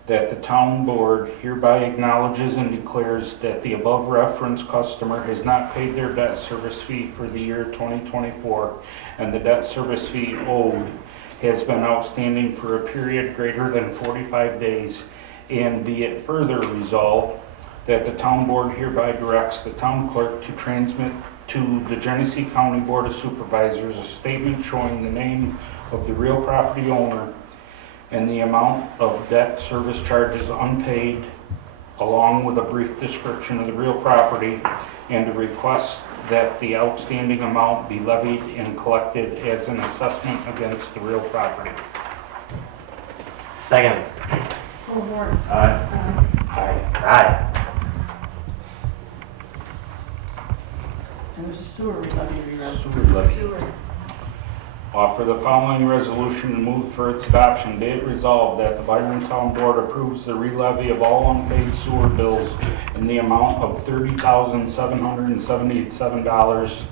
that the town board hereby acknowledges and declares that the above referenced customer has not paid their debt service fee for the year 2024, and the debt service fee owed has been outstanding for a period greater than 45 days, and be it further resolved that the town board hereby directs the town clerk to transmit to the Genesee County Board of Supervisors a statement showing the name of the real property owner and the amount of debt service charges unpaid, along with a brief description of the real property, and to request that the outstanding amount be levied and collected as an assessment against the real property. Second. Full board. Aye. Aye. Aye. And there's a sewer levy to be read. Offer the following resolution and move for its adoption. Be it resolved that the Byron Town Board approves the re-levy of all unpaid sewer bills in the amount of $30,777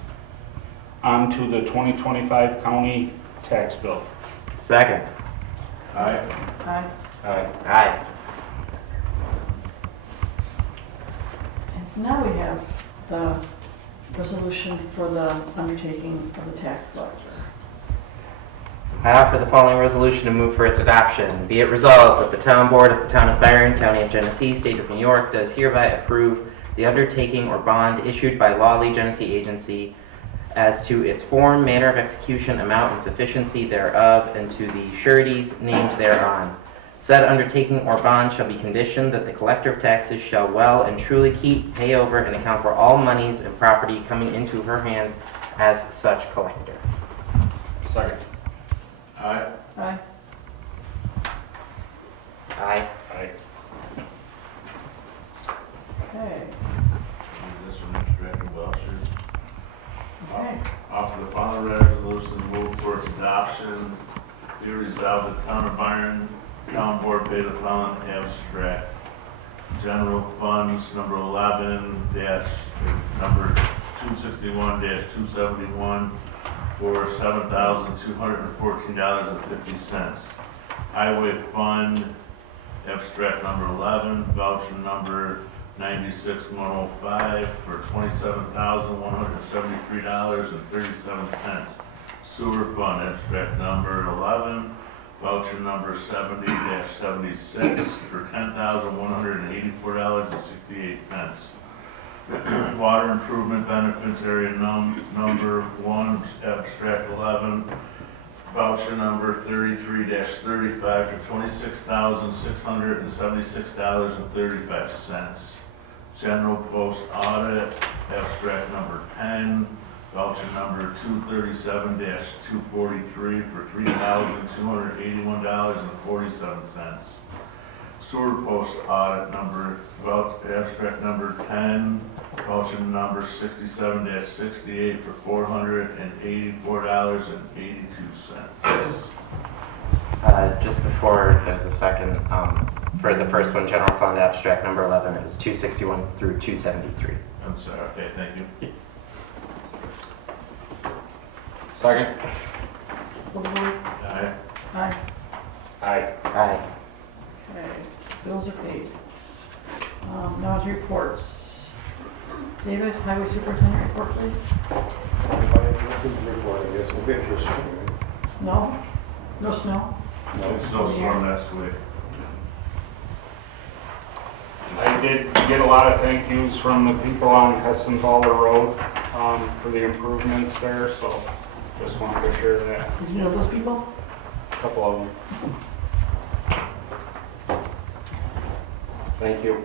onto the 2025 county tax bill. Second. Aye. Aye. Aye. Aye. And so now we have the resolution for the undertaking of the tax collector. I offer the following resolution and move for its adoption. Be it resolved that the town board of the town of Byron, County of Genesee, State of New York, does hereby approve the undertaking or bond issued by Lawley Genesee Agency as to its form, manner of execution, amount, and sufficiency thereof, and to the sureties named thereon. Said undertaking or bond shall be conditioned that the collector of taxes shall well and truly keep, pay over, and account for all monies and property coming into her hands as such collector. Second. Aye. Aye. Aye. Aye. Okay. This one, Mr. Vouchers. Okay. Offer the following resolution, move for its adoption. Be resolved that the town of Byron Town Board pay the following abstract. General funds number 11 number 261-271 for $7,214.50. Highway fund abstract number 11, voucher number 96105 for $27,173.37. Sewer fund abstract number 11, voucher number 70-76 for $10,184.68. Water improvement benefits area number 1, abstract 11, voucher number 33-35 for $26,676.35. General post audit, abstract number 10, voucher number 237-243 for $3,281.47. Sewer post audit number, abstract number 10, precaution number 67-68 for $484.82. Just before there's a second, for the first one, general fund abstract number 11, it was 261 through 273. I'm sorry, okay, thank you. Second. Overruled. Aye. Aye. Aye. Aye. Okay, bills are paid. Now to reports. David, Highway Superintendent report, please. No? No snow? No snowstorm last week. I did get a lot of thank yous from the people on Hessenthaler Road for the improvements there, so just wanted to share that. Did you know those people? A couple of them. Thank you.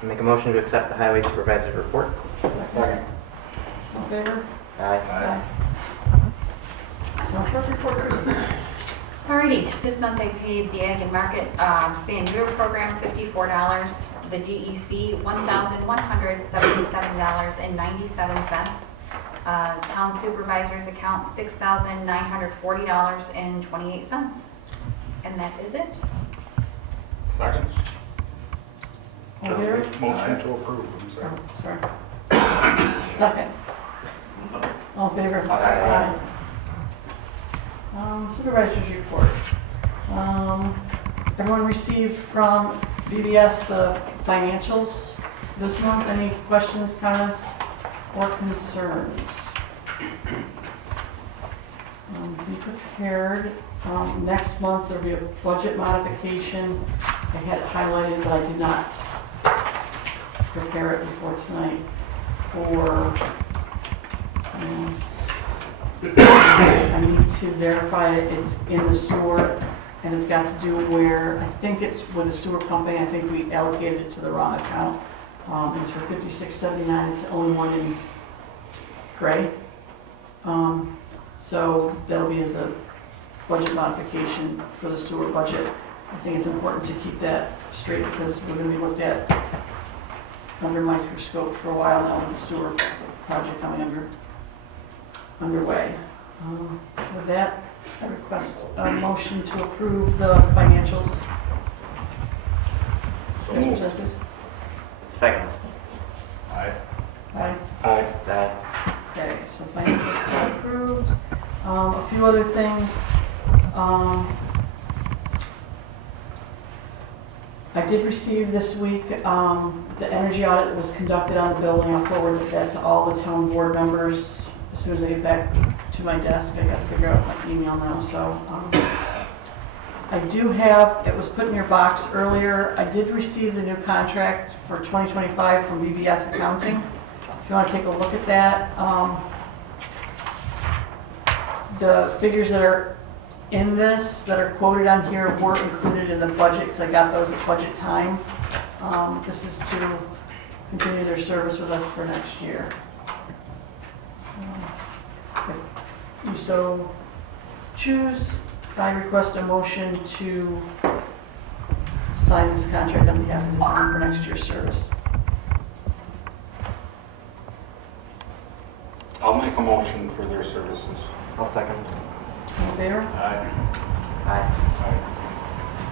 Make a motion to accept the highway supervisor's report. Second. All in favor? Aye. Aye. Town clerk report, Christie. Alrighty, this month I paid the Ag and Market Span Zero Program $54, the DEC $1,177.97, Town Supervisor's account $6,940.28, and that is it. Second. All in favor? Motion to approve, I'm sorry. Oh, sorry. Second. All in favor? Aye. Supervisor's report. Everyone received from BBS the financials this month. Any questions, comments, or concerns? Be prepared. Next month there'll be a budget modification. I had it highlighted, but I did not prepare it before tonight for I need to verify it. It's in the sewer, and it's got to do where, I think it's with the sewer company, I think we allocated it to the wrong account. It's for $56.79, it's the only one in gray. So that'll be as a budget modification for the sewer budget. I think it's important to keep that straight because we're gonna be looked at under microscope for a while now with the sewer project coming underway. With that, I request a motion to approve the financials. So As moved. presented. Second. Aye. Aye. Aye. Aye. Okay, so financials are approved. A few other things. I did receive this week the energy audit that was conducted on the building. I'll forward that to all the town board members as soon as I get back to my desk. I got to figure out my email now. So I do have, it was put in your box earlier, I did receive the new contract for 2025 from BBS Accounting. If you want to take a look at that, the figures that are in this, that are quoted on here, were included in the budget because I got those at budget time. This is to continue their service with us for next year. If you so choose, I request a motion to sign this contract on behalf of the town for next year's service. I'll make a motion for their services. I'll second. All in favor? Aye. Aye.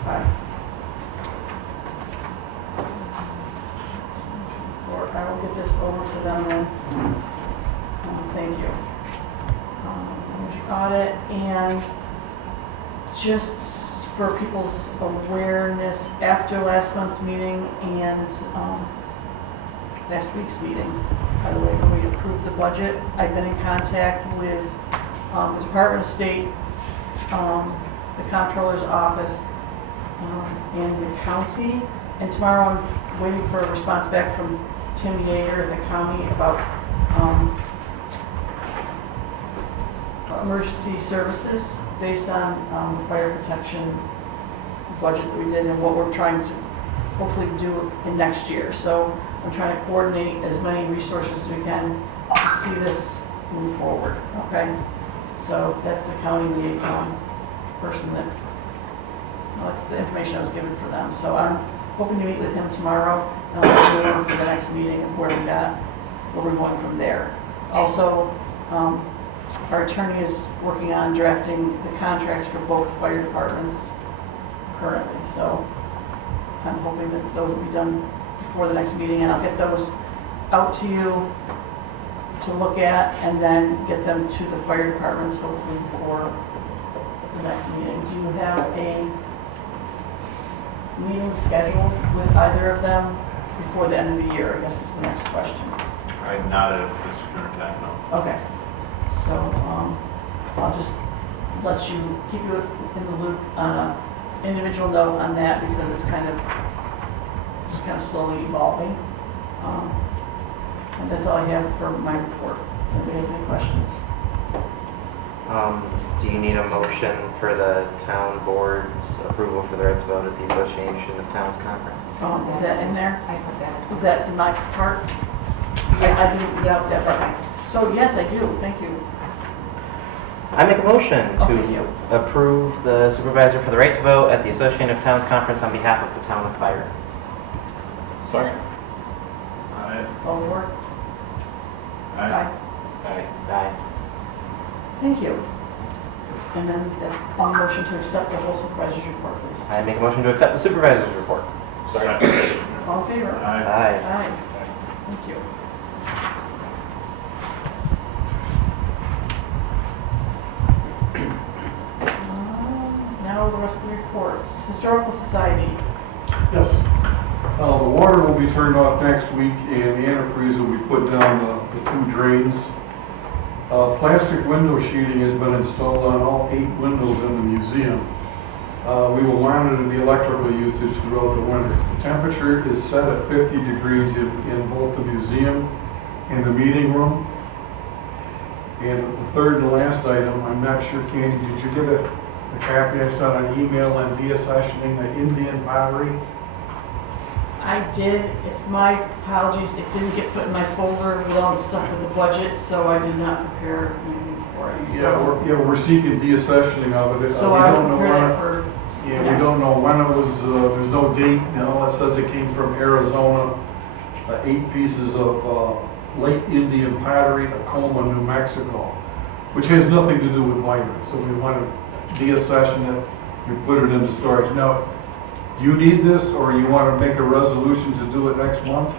Aye. Or I will get this over to them then. Thank you. Energy audit, and just for people's awareness, after last month's meeting and last week's meeting, by the way, when we approved the budget, I've been in contact with the Department of State, the Comptroller's Office, and the county. And tomorrow I'm waiting for a response back from Tim Yeager at the county about emergency services based on the fire protection budget that we did and what we're trying to hopefully do in next year. So I'm trying to coordinate as many resources as we can to see this move forward, okay? So that's the county liaison person that, well, that's the information I was given for them. So I'm hoping to meet with him tomorrow, and I'll let you know for the next meeting of where we're going from there. Also, our attorney is working on drafting the contracts for both fire departments currently, so I'm hoping that those will be done before the next meeting, and I'll get those out to you to look at, and then get them to the fire departments hopefully before the next meeting. Do you have a meeting scheduled with either of them before the end of the year? I guess is the next question. I'm not at this current time, no. Okay, so I'll just let you, keep you in the loop on an individual note on that, because it's just kind of slowly evolving. And that's all I have for my report. If anybody has any questions. Do you need a motion for the town board's approval for the right to vote at the Association of Towns Conference? Is that in there? I put that. Was that in my part? I didn't. Yep, that's okay. So yes, I do. Thank you. I make a motion Oh, thank you. to approve the supervisor for the right to vote at the Association of Towns Conference on behalf of the town of Byron. Second. All in favor? Aye. Aye. Thank you. And then a motion to accept the whole supervisor's report, please. I make a motion to accept the supervisor's report. Second. All in favor? Aye. Aye. Thank you. Now the rest of the reports. Historical Society. Yes. The water will be turned off next week, and the antifreeze will be put down the two drains. Plastic window sheeting has been installed on all 8 windows in the museum. We will monitor the electrical usage throughout the winter. The temperature is set at 50 degrees in both the museum and the meeting room. And the third and last item, I'm not sure, Candy, did you get a copy I sent an email on deaccessioning the Indian pottery? I did. It's my apologies. It didn't get put in my folder with all the stuff with the budget, so I did not prepare anything for it. So, We're seeking deaccessioning of it. so We I don't will know prepare when that for Yeah, next. we don't know when it was, there's no date, it says it came from Arizona. 8 pieces of late Indian pottery, Tacoma, New Mexico, which has nothing to do with Byron. So we want to deaccession it, we put it into storage. Now, do you need this, or you want to make a resolution to do it next month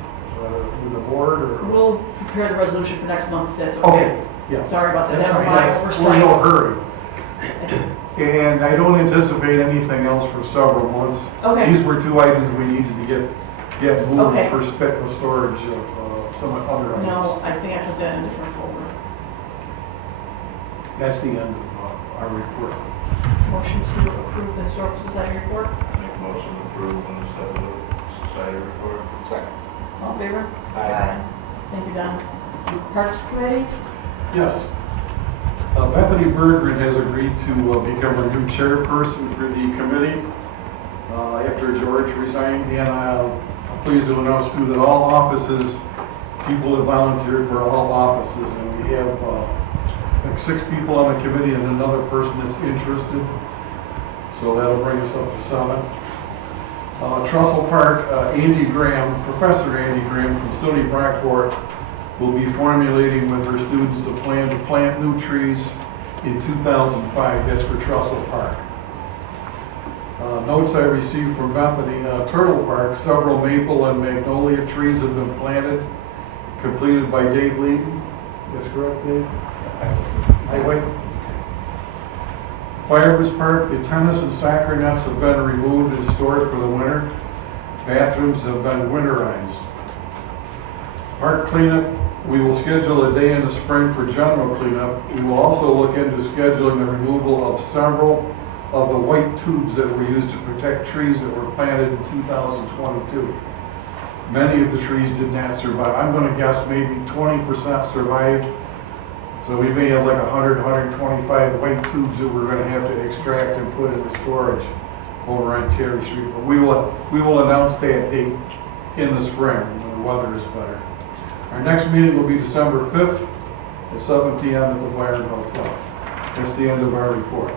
with the board, or? We'll prepare the resolution for next month, if that's okay. Okay, yeah. Sorry about that. That's That was all my right. oversight. We're in no hurry. And I don't anticipate anything else for several months. Okay. These were 2 items we needed to get moving Okay. for the storage of some other items. No, I think I put that in a different folder. That's the end of our report. Motion to approve the Historical Society report. Make a motion to approve on the society report. Second. All in favor? Aye. Thank you, Don. Parks Committee? Yes. Bethany Berggren has agreed to become our new chairperson for the committee after George resigned, and I'm pleased to announce too that all offices, people have volunteered for all offices, and we have like 6 people on the committee and another person that's interested, so that'll bring us up to 7. Trussell Park, Andy Graham, Professor Andy Graham from SUNY Brockport will be formulating with her students a plan to plant new trees in 2005. That's for Trussell Park. Notes I received from Bethany, Turtle Park, several maple and magnolia trees have been planted, completed by Dave Leaton. That's correct, Dave? Highway. Fireman's Park, the tennis and soccer nets have been removed and stored for the winter. Bathrooms have been winterized. Park cleanup, we will schedule a day in the spring for general cleanup. We will also look into scheduling the removal of several of the white tubes that were used to protect trees that were planted in 2022. Many of the trees did not survive. I'm going to guess maybe 20% survived. So we may have like 100, 125 white tubes that we're going to have to extract and put into storage over on Terry Street. But we will announce that date in the spring when the weather is better. Our next meeting will be December 5th at 7 p.m. at the Byron Hotel. That's the end of our report.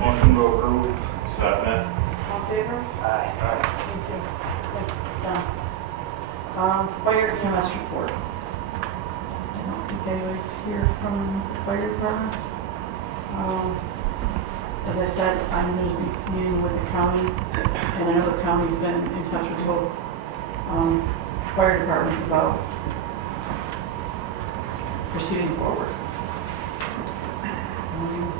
Motion to approve. Second. All in favor? Aye. Thank you. Okay, done. Fire EMS report. I don't think anybody's here from the fire departments. As I said, I'm going to be meeting with the county, and I know the county's been in touch with both fire departments about proceeding forward.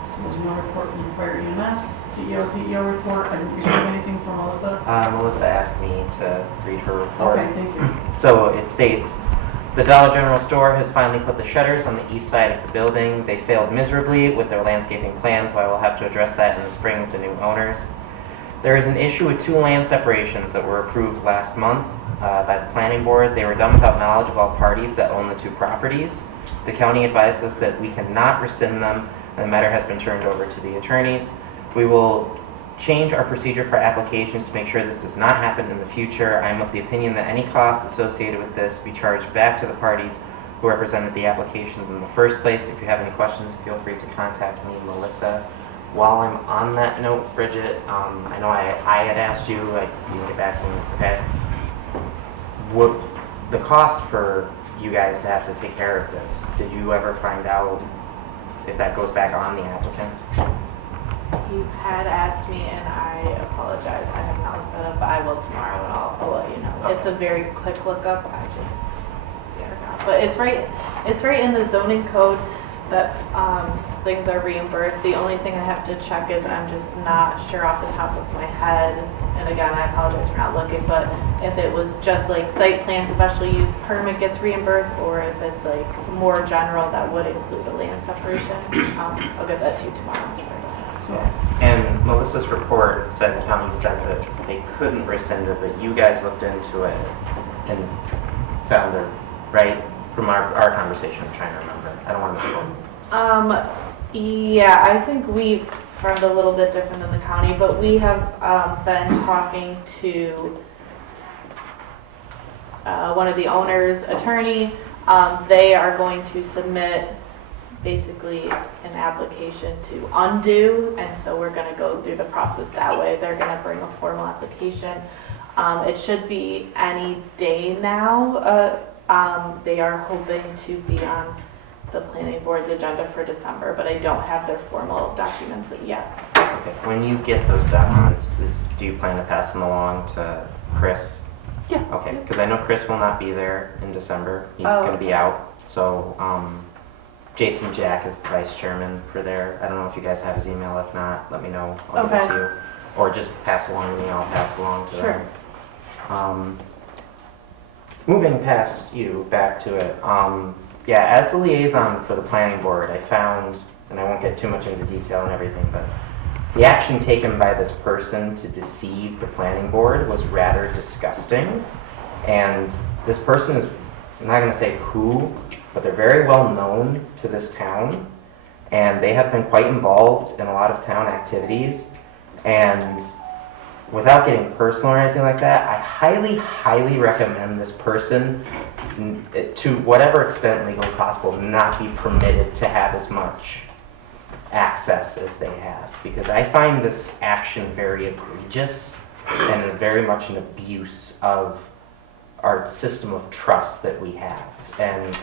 So there's no report from the fire EMS, CEO report. I didn't receive anything from Melissa. Melissa asked me to read her report. Okay, thank you. So it states, the Dollar General store has finally put the shutters on the east side of the building. They failed miserably with their landscaping plans, so I will have to address that in the spring with the new owners. There is an issue with 2 land separations that were approved last month by the planning board. They were done without knowledge of all parties that own the 2 properties. The county advised us that we cannot rescind them, and the matter has been turned over to the attorneys. We will change our procedure for applications to make sure this does not happen in the future. I am of the opinion that any costs associated with this be charged back to the parties who represented the applications in the first place. If you have any questions, feel free to contact me, Melissa. While I'm on that note, Bridget, I know I had asked you, you can get back to me, it's okay. What the cost for you guys to have to take care of this, did you ever find out if that goes back on the applicant? You had asked me, and I apologize. I have not looked that up, but I will tomorrow, and I'll let you know. It's a very quick lookup. I just forgot. But it's right in the zoning code that things are reimbursed. The only thing I have to check is I'm just not sure off the top of my head. And again, I apologize for not looking, but if it was just like site plan special use permit gets reimbursed, or if it's like more general that would include a land separation, I'll get that to you tomorrow. So, And Melissa's report said the county said that they couldn't rescind it, but you guys looked into it and found it, right? From our conversation, I'm trying to remember. I don't want to misquote. Yeah, I think we farmed a little bit different than the county, but we have been talking to one of the owner's attorney. They are going to submit basically an application to undo, and so we're going to go through the process that way. They're going to bring a formal application. It should be any day now. They are hoping to be on the planning board's agenda for December, but I don't have their formal documents yet. Okay. When you get those documents, do you plan to pass them along to Chris? Yeah. Okay, because I know Chris will not be there in December. He's Oh, going to be out. So Jason Jack is the vice chairman for there. I don't know if you guys have his email. If not, let me know. I'll give it to you. Or just pass along to me. I'll pass along to Sure. them. Moving past you, back to it. Yeah, as the liaison for the planning board, I found, and I won't get too much into detail and everything, but the action taken by this person to deceive the planning board was rather disgusting. And this person is, I'm not going to say who, but they're very well known to this town. And they have been quite involved in a lot of town activities. And without getting personal or anything like that, I highly, highly recommend this person, to whatever extent legally possible, not be permitted to have as much access as they have. Because I find this action very egregious and very much an abuse of our system of trust that we have. And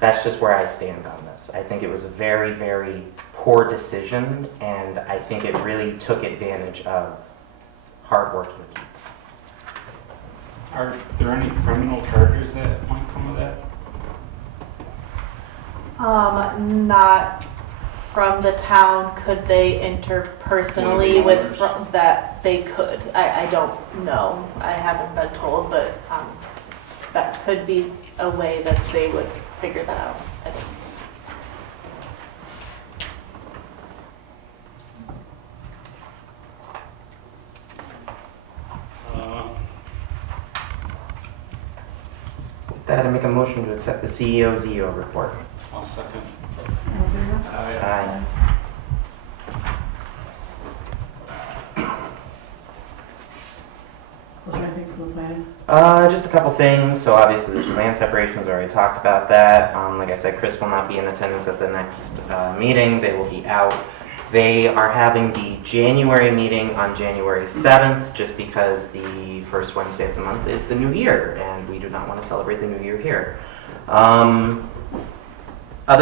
that's just where I stand on this. I think it was a very, very poor decision, and I think it really took advantage of hardworking people. Are there any criminal charges that might come of that? Not from the town. Could they interpersonally with that? They could. I don't know. I haven't been told, but that could be a way that they would figure that out. I think. That I make a motion to accept the CEO ZEO report. I'll second. all in favor? Aye. Was there anything from the planning? Just a couple things. So obviously the 2 land separations, we already talked about that. Like I said, Chris will not be in attendance at the next meeting. They will be out. They are having the January meeting on January 7th, just because the first Wednesday of the month is the new year, and we do not want to celebrate the new year here. Other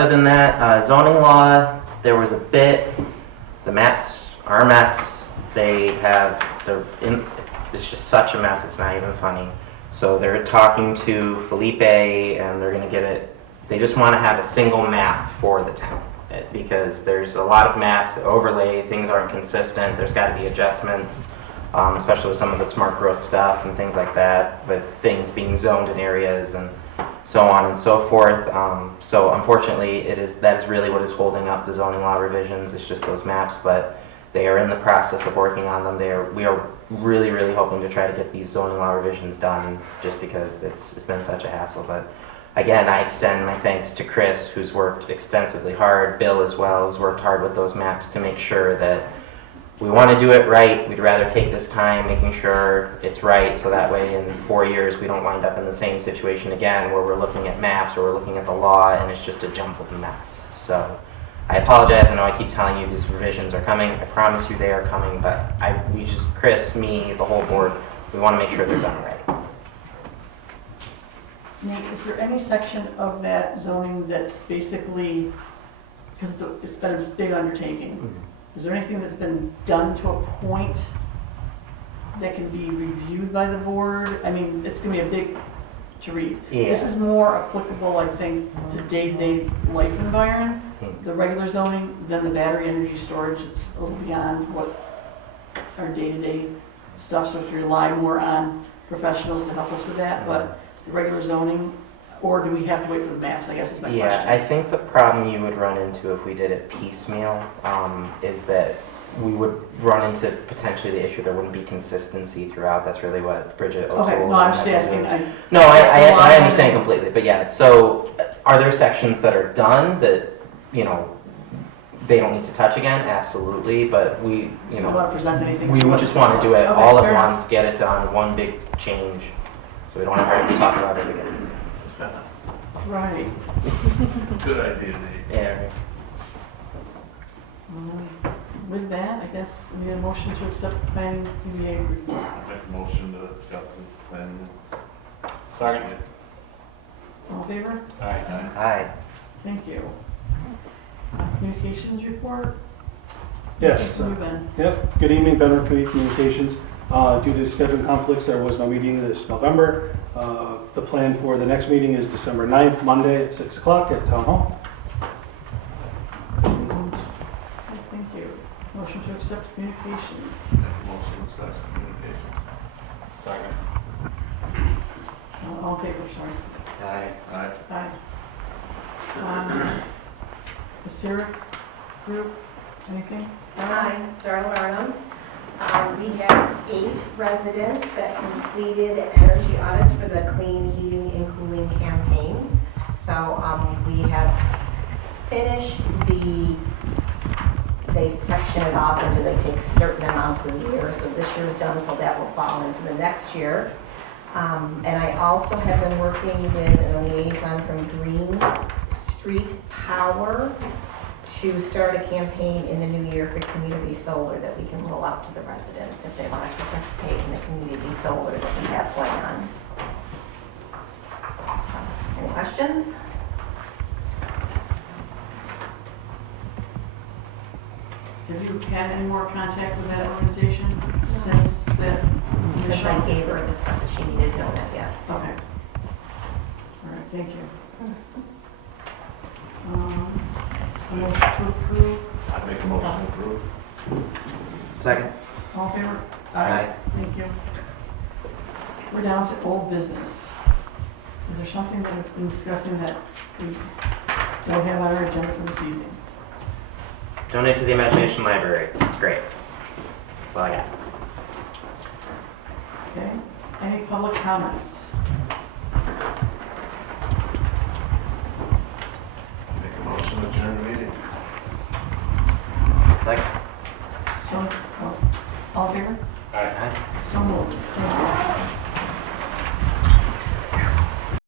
than that, zoning law, there was a bit, the maps are a mess. It's just such a mess, it's not even funny. So they're talking to Felipe, and they're gonna get it, they just wanna have a single map for the town. Because there's a lot of maps that overlay, things aren't consistent, there's gotta be adjustments, especially with some of the smart growth stuff and things like that, with things being zoned in areas and so on and so forth. So unfortunately, that is really what is holding up the zoning law revisions, it's just those maps, but they are in the process of working on them. We are really, really hoping to try to get these zoning law revisions done, just because it's been such a hassle. But again, I extend my thanks to Chris, who's worked extensively hard, Bill as well, who's worked hard with those maps to make sure that we want to do it right. We'd rather take this time making sure it's right, so that way in 4 years we don't wind up in the same situation again where we're looking at maps or we're looking at the law and it's just a jumbled mess. So I apologize, I know I keep telling you these revisions are coming, I promise you they are coming, but Chris, me, the whole board, we want to make sure they're done right. Nate, is there any section of that zoning that's basically, because it's been a big undertaking, is there anything that's been done to a point that can be reviewed by the board? I mean, it's going to be a big to read. Yeah. This is more applicable, I think, to day-to-day life in Byron. The regular zoning, then the battery energy storage, it's a little beyond what our day-to-day stuff, so if you rely more on professionals to help us with that, but the regular zoning, or do we have to wait for the maps, I guess is my question. Yeah, I think the problem you would run into if we did it piecemeal is that we would run into potentially the issue there wouldn't be consistency throughout. That's really what Bridget O'Toole... Okay, no, I'm just asking. I understand completely, but yeah, so are there sections that are done that, you know, they don't need to touch again? Absolutely, but we, you know, want to present anything we to would us just at want this to do it point. all Okay, at fair once, get it done, one big change, so we don't have to talk about it again. Right. Good idea, Nate. Yeah, right. With that, I guess we need a motion to accept the planning CBA report. I make a motion to accept the plan. Second. All in favor? Aye. Aye. Thank you. Communications report? Yes. Where have you been? Yep. Good evening, Benner Communications. Due to scheduling conflicts, there was no meeting this November. The plan for the next meeting is December 9th, Monday at 6 o'clock at Town Hall. Thank you. Motion to accept communications. Make a motion to accept communication. Second. All in favor, sorry. Aye. Aye. Aye. The SEQR group, anything? Hi, Darla Barnum. We have 8 residents that completed energy audits for the Clean Heating and Cooling campaign. So we have finished they section it off into they take certain amounts of the year. So this year's done, so that will fall into the next year. And I also have been working with a liaison from Green Street Power to start a campaign in the new year for community solar that we can roll out to the residents if they want to participate in the community solar that we have going on. Any questions? Have you had any more contact with that organization since that Because initial? I gave her the stuff that she needed to know that, yes. Okay. All right, thank you. A motion to approve. I make a motion to approve. Second. All in favor? Aye. Thank you. We're down to old business. Is there something that we've been discussing that we don't have on our agenda for this evening? Donate to the Imagination Library. It's great. That's all I got. Okay, any public comments? Make a motion to adjourn the meeting. Second. So, all in favor? Aye. Aye. So moved. Thank you.